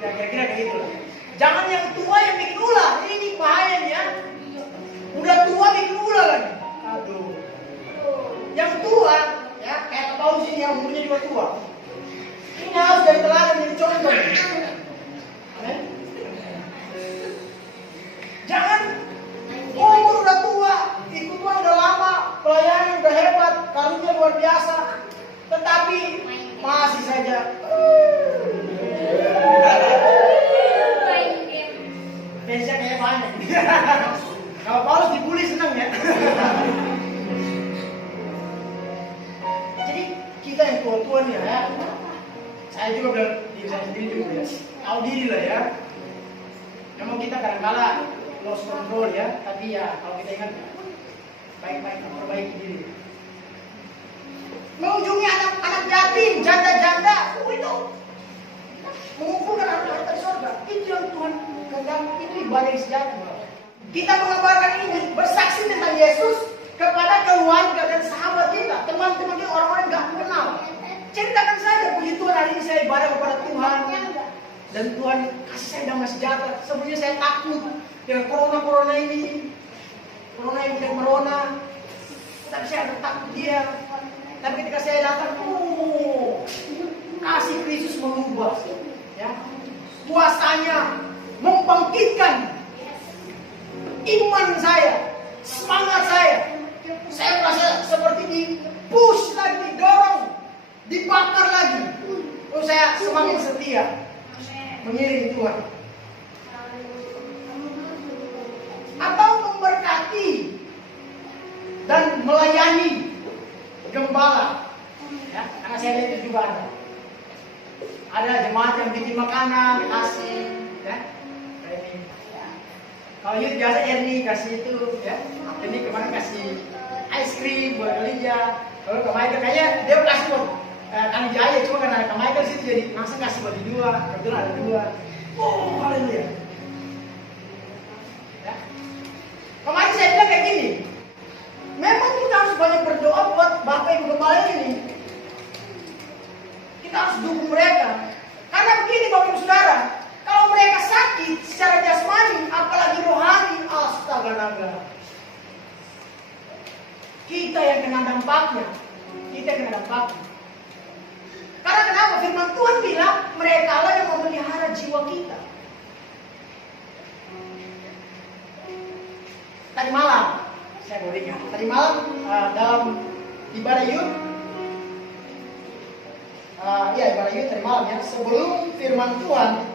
Ya kira-kira kayak gitu lah. Jangan yang tua yang bikin ulah. Ini bahaya nih ya. Udah tua bikin ulah lagi. Aduh. Yang tua ya kayak Paulus ini yang umurnya juga tua. Ini harus dari teladan jadi contoh. Jangan umur udah tua, ikut Tuhan udah lama, pelayanan udah hebat, karunia luar biasa, tetapi masih saja biasanya kayak banyak. Kalau Paulus dibully seneng ya. Jadi kita yang tua-tua nih ya, saya juga bilang diri saya sendiri juga ya, tahu diri lah ya. Memang kita kadang-kala lost control ya, tapi ya kalau kita ingat baik-baik memperbaiki diri. Mengunjungi anak-anak yatim, janda-janda, itu mengumpulkan anak-anak dari surga. Itu yang Tuhan kehendaki, itu ibadah yang sejati. Kita mengabarkan ini, bersaksi tentang Yesus kepada keluarga dan sahabat kita, teman-teman kita, orang-orang yang gak kenal. Ceritakan saja, puji Tuhan hari ini saya ibadah kepada Tuhan. Dan Tuhan kasih saya damai sejahtera. Sebenarnya saya takut dengan corona ini. Corona yang tidak merona. Tapi saya ada takut dia. Tapi ketika saya datang, kasih Kristus mengubah. Ya. Kuasanya membangkitkan iman saya, semangat saya. Saya merasa seperti di-push lagi, didorong, dibakar lagi. Terus saya semakin setia mengiring Tuhan. Atau memberkati dan melayani gembala. Ya, karena saya lihat itu juga ada jemaat yang bikin makanan, kasih, ya. Kayak ini. Kalau Yud biasa Ernie kasih itu, ya. Ini kemarin kasih ice cream buat Elijah. Kalau ke Michael kayaknya dia kasih buat kami Jaya, cuma karena ke Michael situ jadi langsung kasih buat dua, kebetulan ada dua. Oh, haleluya. bilang kayak gini, memang kita harus banyak berdoa buat Bapak Ibu Gembala ini. Kita harus dukung mereka. Karena begini Bapak Ibu Saudara, kalau mereka sakit secara jasmani, apalagi rohani, astaga naga. Kita yang kena dampaknya. Kita yang kena dampaknya. Karena kenapa? Firman Tuhan bilang, mereka lah yang memelihara jiwa kita. Tadi malam, saya boleh ingat. Tadi malam dalam ibadah Yud, ibadah Yud tadi malam ya. Sebelum firman Tuhan,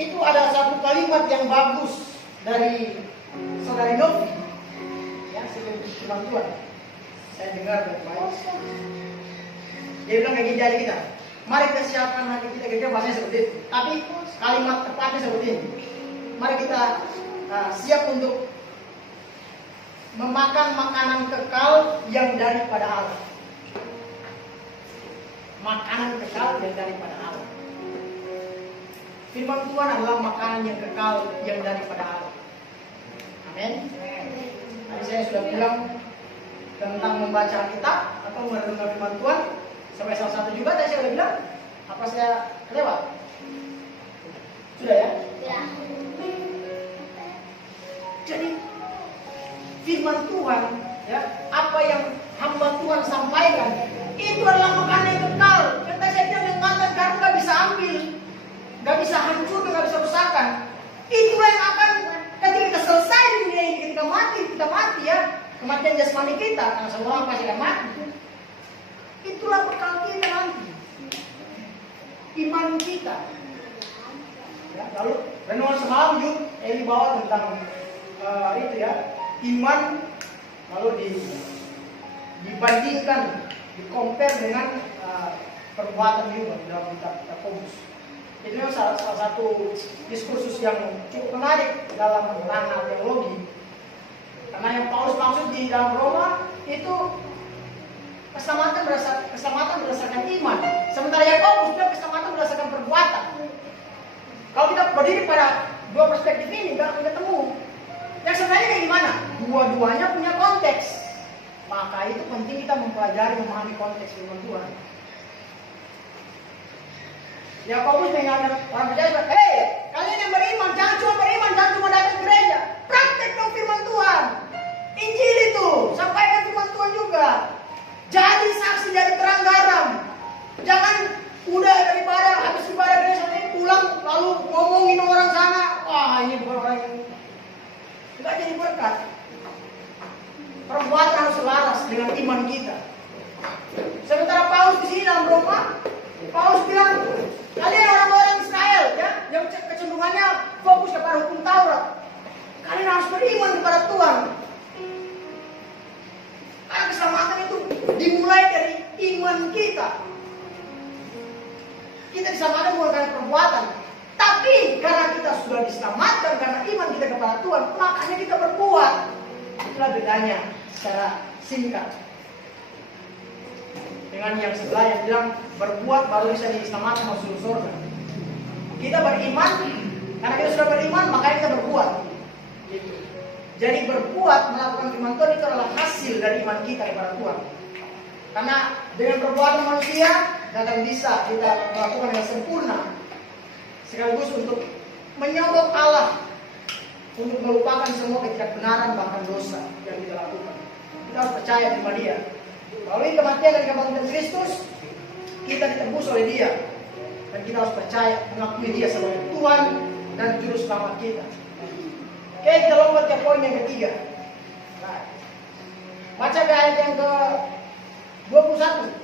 itu ada satu kalimat yang bagus dari saudari Novi. Ya, sebelum firman Tuhan, saya dengar baik-baik. Dia bilang kayak gini dari kita. Mari kita siapkan hati kita, kira-kira bahasanya seperti itu. Tapi kalimat tepatnya seperti ini. Mari kita siap untuk memakan makanan kekal yang daripada Allah. Makanan kekal yang daripada Allah. Firman Tuhan adalah makanan yang kekal yang daripada Allah. Amin. Tadi saya sudah bilang tentang membaca Alkitab atau merenungkan firman Tuhan. Sampai salah satu juga tadi saya sudah bilang. Apa saya lewat? Sudah ya? Ya. Jadi firman Tuhan, ya, apa yang hamba Tuhan sampaikan, itu adalah makanan yang kekal. Kata saya bilang yang matang karena nggak bisa ambil, nggak bisa hancur, nggak bisa rusakkan. Itulah yang akan ketika kita selesai di dunia ini, ketika kita mati ya, kematian jasmani kita, karena semua orang pasti akan mati. Itulah bekal kita nanti, iman kita. Ya, lalu renungan semalam juga Eli bawa tentang itu ya, iman, lalu dibandingkan, di-compare dengan perbuatan juga dalam kitab Yakobus. Itu memang salah satu diskursus yang cukup menarik dalam ranah teologi. Karena yang Paulus maksud di dalam Roma itu keselamatan berdasarkan iman. Sementara Yakobus bilang keselamatan berdasarkan perbuatan. Kalau kita berdiri pada dua perspektif ini, nggak ketemu. Yang sebenarnya kayak gimana? Dua-duanya punya konteks. Maka itu penting kita mempelajari, memahami konteks firman Tuhan. Yakobus mengingatkan orang percaya, hei, kalian yang beriman, jangan cuma datang ke gereja. Praktek dong firman Tuhan. Injil itu, sampaikan firman Tuhan juga. Jadi saksi, jadi terang garam. Jangan udah daripada habis ibadah gereja ini pulang lalu ngomongin orang sana. Wah, ini bukan orang yang nggak jadi berkat. Perbuatan harus selaras dengan iman kita. Sementara Paulus di sini dalam Roma, Paulus bilang, kalian orang-orang Israel ya, yang kecenderungannya fokus kepada hukum Taurat. Kalian harus beriman kepada Tuhan. Karena keselamatan itu dimulai dari iman kita. Kita diselamatkan bukan karena perbuatan, tapi karena kita sudah diselamatkan karena iman kita kepada Tuhan, makanya kita berbuat. Itulah bedanya secara singkat dengan yang sebelah yang bilang berbuat baru bisa diselamatkan masuk surga. Kita beriman, karena kita sudah beriman makanya kita berbuat. Jadi berbuat, melakukan firman Tuhan itu adalah hasil dari iman kita kepada Tuhan. Karena dengan perbuatan manusia tidak akan bisa kita melakukan yang sempurna, sekaligus untuk menyogok Allah, untuk melupakan semua ketidakbenaran bahkan dosa yang kita lakukan. Kita harus percaya kepada Dia. Melalui kematian dan kebangkitan Kristus, kita ditebus oleh Dia, dan kita harus percaya mengakui Dia sebagai Tuhan dan Juru Selamat kita. Oke, kita lompat ke poin yang ketiga. Nah, baca ke ayat yang ke 21.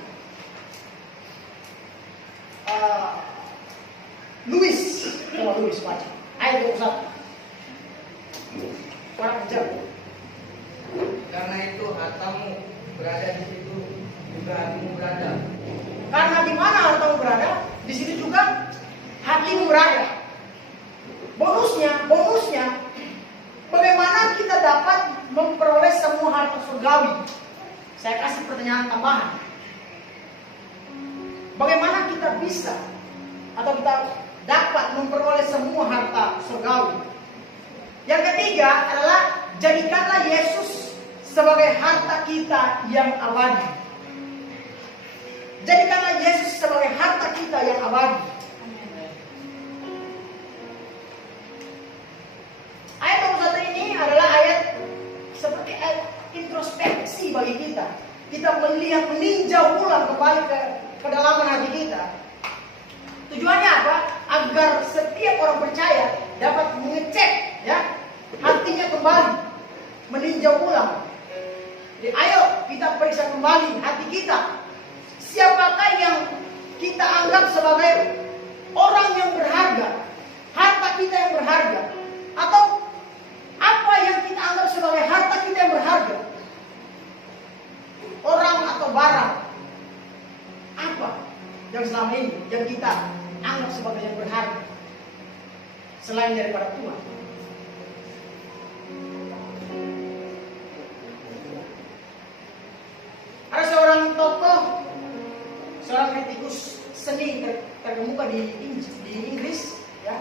Luis baca ayat 21. Kurang kejar. Karena itu hartamu berada di situ juga hatimu berada. Karena di mana hartamu berada, di situ juga hatimu berada. Bonusnya, bagaimana kita dapat memperoleh semua harta surgawi? Saya kasih pertanyaan tambahan. Bagaimana kita bisa atau kita dapat memperoleh semua harta surgawi? Yang ketiga adalah jadikanlah Yesus sebagai harta kita yang abadi. Jadikanlah Yesus sebagai harta kita yang abadi. Ayat 21 ini adalah ayat seperti ayat introspeksi bagi kita. Kita melihat, meninjau ulang kembali ke kedalaman hati kita. Tujuannya apa? Agar setiap orang percaya dapat mengecek, ya, hatinya kembali, meninjau ulang. Jadi ayo kita periksa kembali hati kita. Siapakah yang kita anggap sebagai orang yang berharga, harta kita yang berharga, atau apa yang kita anggap sebagai harta kita yang berharga? Orang atau barang? Apa yang selama ini yang kita anggap sebagai yang berharga selain daripada Tuhan? Ada seorang tokoh, seorang kritikus seni terkemuka di Inggris, ya.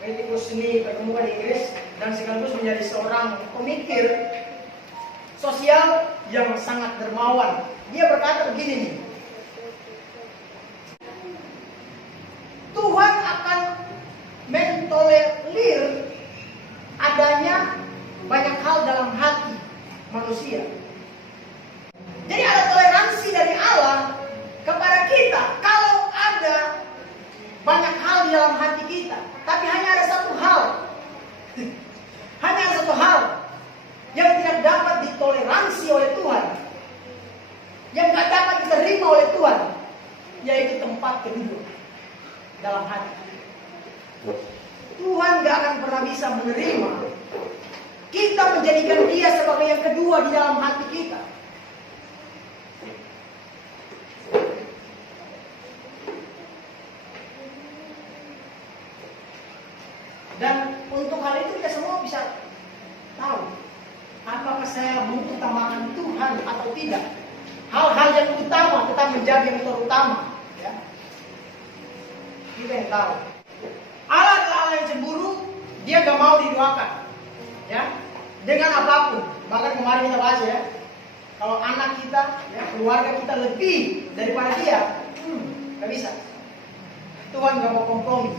Kritikus seni terkemuka di Inggris dan sekaligus menjadi seorang pemikir sosial yang sangat dermawan. Dia berkata begini nih, Tuhan akan mentolerir adanya banyak hal dalam hati manusia. Jadi ada toleransi dari Allah kepada kita kalau ada banyak hal di dalam hati kita. Tapi hanya ada satu hal, hanya ada satu hal yang tidak dapat ditoleransi oleh Tuhan, yang tidak dapat diterima oleh Tuhan, yaitu tempat kedua dalam hati. Tuhan gak akan pernah bisa menerima kita menjadikan Dia sebagai yang kedua di dalam hati kita. Dan untuk hal itu kita semua bisa tahu apakah saya mengutamakan Tuhan atau tidak. Hal-hal yang utama tetap menjadi yang terutama, ya. Kita yang tahu. Allah adalah Allah yang cemburu. Dia gak mau didoakan, ya, dengan apapun. Bahkan kemarin kita baca, ya, kalau anak kita, ya, keluarga kita lebih daripada Dia, gak bisa. Tuhan gak mau kompromi.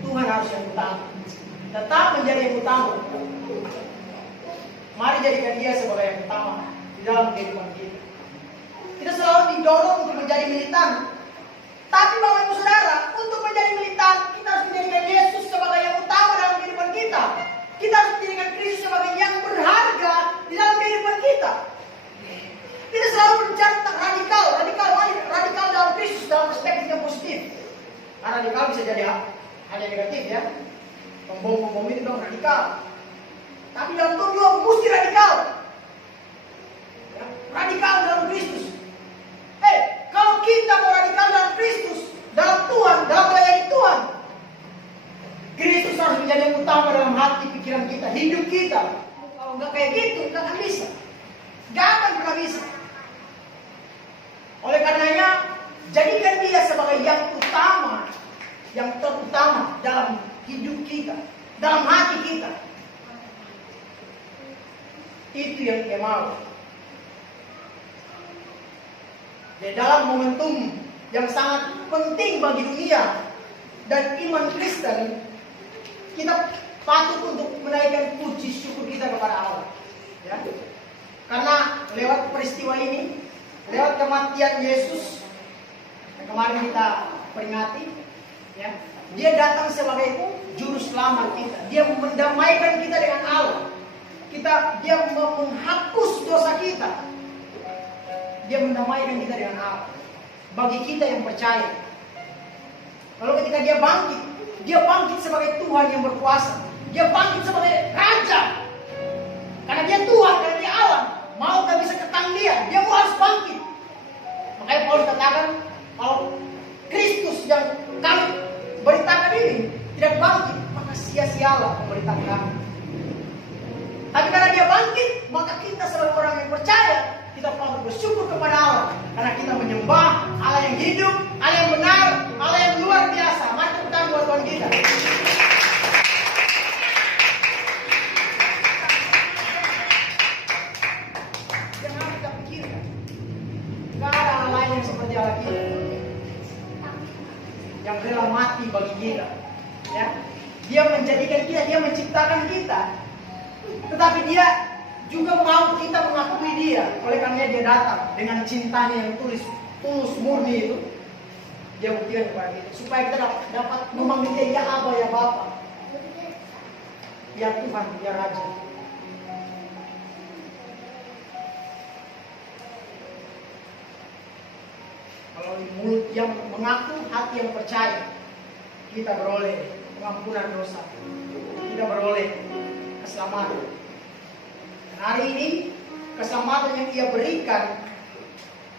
Tuhan harus yang utama, tetap menjadi yang utama. Mari jadikan Dia sebagai yang utama di dalam kehidupan kita. Kita selalu didorong untuk menjadi militan. Tapi Bapak Ibu Saudara, untuk menjadi militan, kita harus menjadikan Yesus sebagai yang utama dalam kehidupan kita. Kita harus menjadikan Kristus sebagai yang berharga di dalam kehidupan kita. Kita selalu berbicara tentang radikal dalam Kristus, dalam perspektif yang positif. Karena radikal bisa jadi hal yang negatif, ya. Pembom itu dong radikal. Tapi dalam Tuhan juga mesti radikal, ya. Radikal dalam Kristus. Kalau kita mau radikal dalam Kristus, dalam Tuhan, dalam melayani Tuhan, Kristus harus menjadi yang utama dalam hati, pikiran kita, hidup kita. Kalau nggak kayak gitu, nggak akan bisa. Nggak akan pernah bisa. Oleh karenanya, jadikan Dia sebagai yang utama, yang terutama dalam hidup kita, dalam hati kita. Itu yang Dia mau. Di dalam momentum yang sangat penting bagi dunia dan iman Kristen, kita patut untuk menaikkan puji syukur kita kepada Allah, ya. Karena lewat peristiwa ini, lewat kematian Yesus yang kemarin kita peringati, ya, Dia datang sebagai juru selamat kita. Dia mendamaikan kita dengan Allah. Dia menghapus dosa kita. Dia mendamaikan kita dengan Allah. Bagi kita yang percaya. Lalu ketika Dia bangkit sebagai Tuhan yang berkuasa. Dia bangkit sebagai Raja. Karena Dia Tuhan, karena Dia Allah. Mau gak bisa ketang Dia harus bangkit. Makanya Paulus katakan, kalau Kristus yang kami beritakan ini tidak bangkit, maka sia-sialah pemberitaan kami. Tapi karena Dia bangkit, maka kita sebagai orang yang percaya, kita patut bersyukur kepada Allah. Karena kita menyembah Allah yang hidup, Allah yang benar, Allah yang luar biasa. Mari tepuk tangan buat Tuhan kita. yang rela mati bagi kita. Ya. Dia menjadikan kita, dia menciptakan kita. Tetapi dia juga mau kita mengakui dia. Oleh karena dia datang dengan cintanya yang tulus murni itu. Dia buktikan kepada kita supaya kita dapat memanggil dia ya Aba, ya Bapa, ya Tuhan, ya Raja. Melalui mulut yang mengaku, hati yang percaya, kita beroleh pengampunan dosa, kita beroleh keselamatan. Dan hari ini keselamatan yang Ia berikan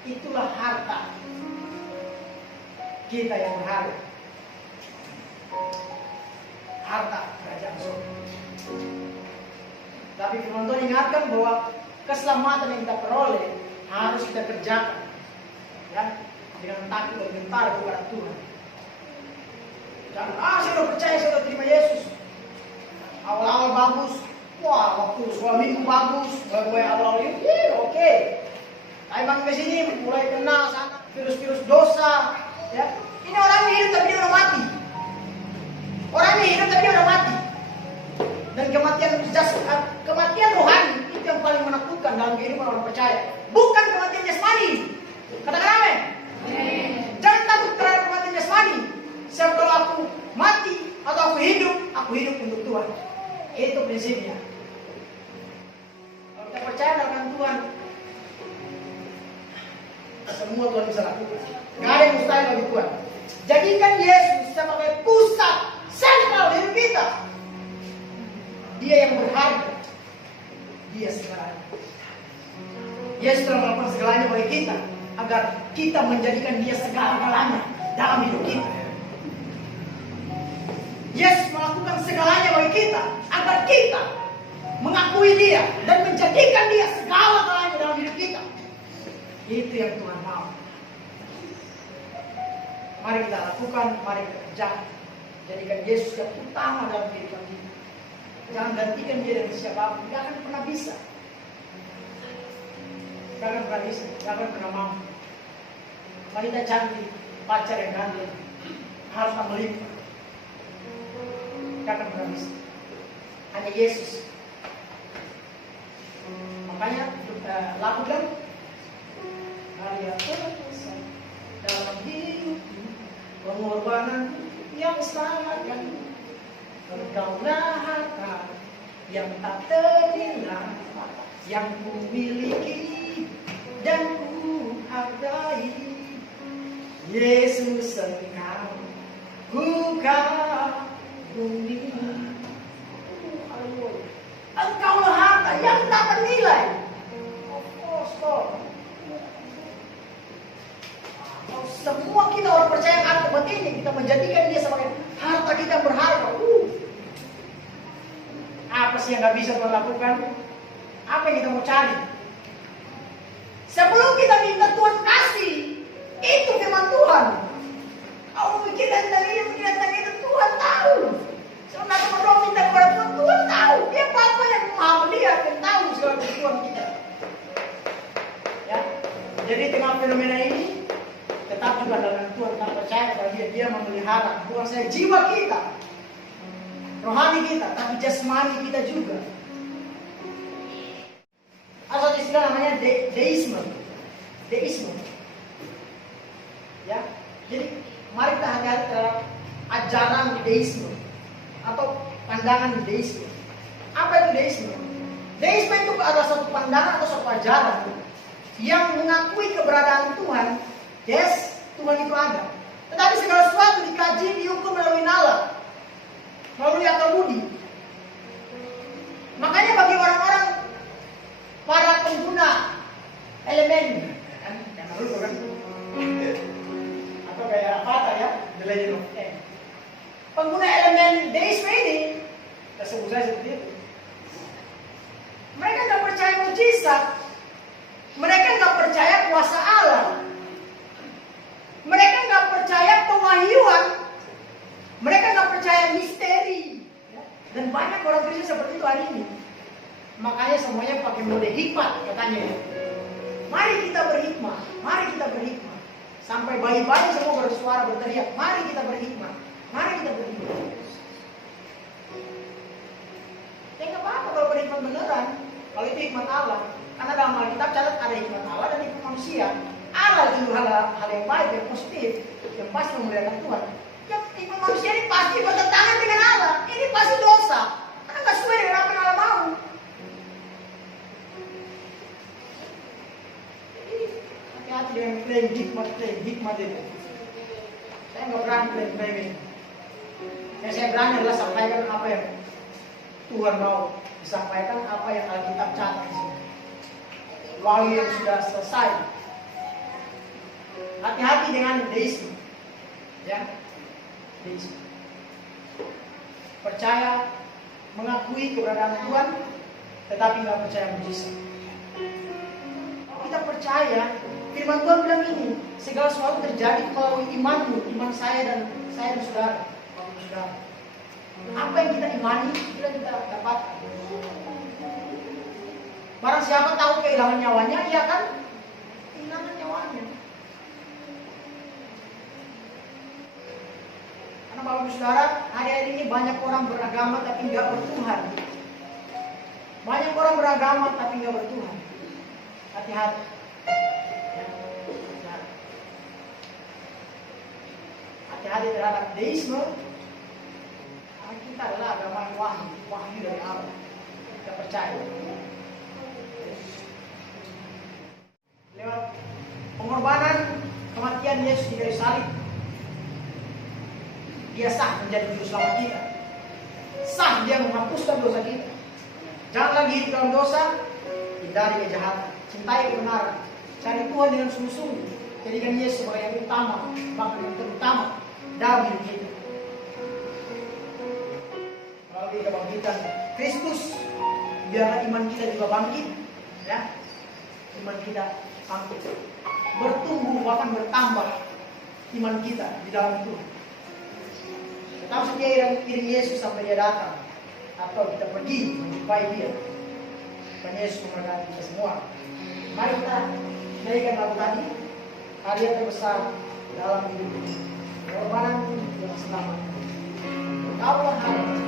itulah harta kita yang berharga, harta kerajaan surga. Tapi firman Tuhan ingatkan bahwa keselamatan yang kita peroleh harus kita kerjakan, ya, dengan takut dan gentar kepada Tuhan. Jangan, saya sudah percaya, saya sudah terima Yesus. Awal-awal bagus, wah waktu suamiku bagus, gue awal ini, oke. Tapi makin ke sini mulai kenal sana virus-virus dosa. Ya, ini orangnya hidup tapi dia udah mati. Orangnya hidup tapi dia udah mati. Dan kematian rohani itu yang paling menakutkan dalam kehidupan orang percaya. Bukan kematian jasmani. Katakan amin. Jangan takut terhadap kematian jasmani. Sebab kalau aku mati atau aku hidup untuk Tuhan. Itu prinsipnya. Kalau kita percaya dengan Tuhan, semua Tuhan bisa lakukan. Nggak ada yang mustahil bagi Tuhan. Jadikan Yesus sebagai pusat sentral hidup kita. Dia yang berharga. Dia segalanya. Yesus telah melakukan segalanya bagi kita, agar kita menjadikan dia segala-galanya dalam hidup kita. Yesus melakukan segalanya bagi kita, agar kita mengakui dia dan menjadikan dia segala-galanya dalam hidup kita. Itu yang Tuhan mau. Mari kita lakukan, mari kita kerjakan. Jadikan Yesus yang utama dalam kehidupan kita. Jangan gantikan dia dengan siapapun. Tidak akan pernah bisa. Tidak akan pernah bisa. Tidak akan pernah mampu. Wanita cantik, pacar yang ganteng, harta melimpah. Tidak akan pernah bisa. Hanya Yesus. Makanya lakukan karya terbesar dalam hidupku, pengorbanan yang sangat ganda, engkaulah harta yang tak ternilai, yang ku miliki dan ku hargai. Yesus engkau ku kagumi. Engkaulah harta yang tak ternilai. Semua kita orang percaya akan tempat ini, kita menjadikan dia sebagai harta kita yang berharga. Apa sih yang gak bisa Tuhan lakukan? Apa yang kita mau cari? Sebelum kita minta Tuhan kasih, itu firman Tuhan. Kau pikirkan tentang ini, pikirkan tentang itu, Tuhan tahu. Sebenarnya berdoa minta kepada Tuhan, Tuhan tahu. Dia Bapa yang maha melihat dan tahu segala kebutuhan kita. Ya, jadi tengah fenomena ini, tetap juga dengan Tuhan, kita percaya kepada dia memelihara bukan saja jiwa kita, rohani kita, tapi jasmani kita juga. Ada satu istilah namanya deisme. Ya, jadi mari kita hati-hati terhadap ajaran deisme atau pandangan deisme. Apa itu deisme? Deisme itu adalah satu pandangan atau satu ajaran yang mengakui keberadaan Tuhan. Yes, Tuhan itu ada. Tetapi segala sesuatu dikaji, diukur melalui nalar, melalui akal budi. Makanya bagi orang-orang, para pengguna elemen, kan dulu kan, atau kayak apa ya, The Legend of Ten. Pengguna elemen deisme ini, kita sebut saja seperti itu. Mereka nggak percaya mujizat, mereka nggak percaya kuasa Allah. Mereka nggak percaya pewahyuan, mereka nggak percaya misteri, dan banyak orang Kristen seperti itu hari ini. Makanya semuanya pakai mode hikmat katanya. Mari kita berhikmah, mari kita berhikmah. Sampai bayi-bayi semua bersuara berteriak, mari kita berhikmat, mari kita berhikmat. Ya nggak apa-apa kalau berhikmat beneran, kalau itu hikmat Allah. Karena dalam Alkitab catat ada hikmat Allah dan hikmat manusia. Allah itu hal yang baik, yang positif, yang pasti memuliakan Tuhan. Yang hikmat manusia ini pasti bertentangan dengan Allah. Ini pasti dosa, karena nggak sesuai dengan apa yang Allah mau. Hati-hati dengan klaim hikmat itu. Saya nggak berani klaim ini. Yang saya berani adalah sampaikan apa yang Tuhan mau disampaikan, apa yang Alkitab catat di sini. Wahyu yang sudah selesai. Hati-hati dengan deisme, ya, deisme. Percaya, mengakui keberadaan Tuhan, tetapi nggak percaya mujizat. Kita percaya, firman Tuhan bilang ini, segala sesuatu terjadi melalui imanmu, iman saya dan saudara. Apa yang kita imani, kita dapat. Barang siapa tahu kehilangan nyawanya, ia akan kehilangan nyawanya. Karena Bapak Ibu Saudara, hari-hari ini banyak orang beragama tapi nggak bertuhan. Banyak orang beragama tapi nggak bertuhan. Hati-hati. Hati-hati terhadap deisme. Kita adalah agama yang wahyu dari Allah. Kita percaya. Lewat pengorbanan kematian Yesus di kayu salib, Dia sah menjadi juru selamat kita. Sah Dia menghapuskan dosa kita. Jangan lagi hidup dalam dosa, hindari kejahatan, cintai kebenaran, cari Tuhan dengan sungguh-sungguh. Jadikan Yesus sebagai yang utama, bahkan yang terutama dalam hidup kita. Melalui kebangkitan Kristus, biarlah iman kita juga bangkit, ya. Iman kita bangkit, bertumbuh bahkan bertambah iman kita di dalam Tuhan. Tetap setia iring Yesus sampai Dia datang, atau kita pergi menjumpai Dia. Tuhan Yesus memberkati kita semua. Mari kita nyanyikan lagu tadi, hadiah terbesar dalam hidup ini, pengorbanan yang selamat. Kaulah harapan.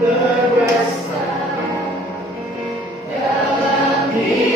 Terbesar dalam hidup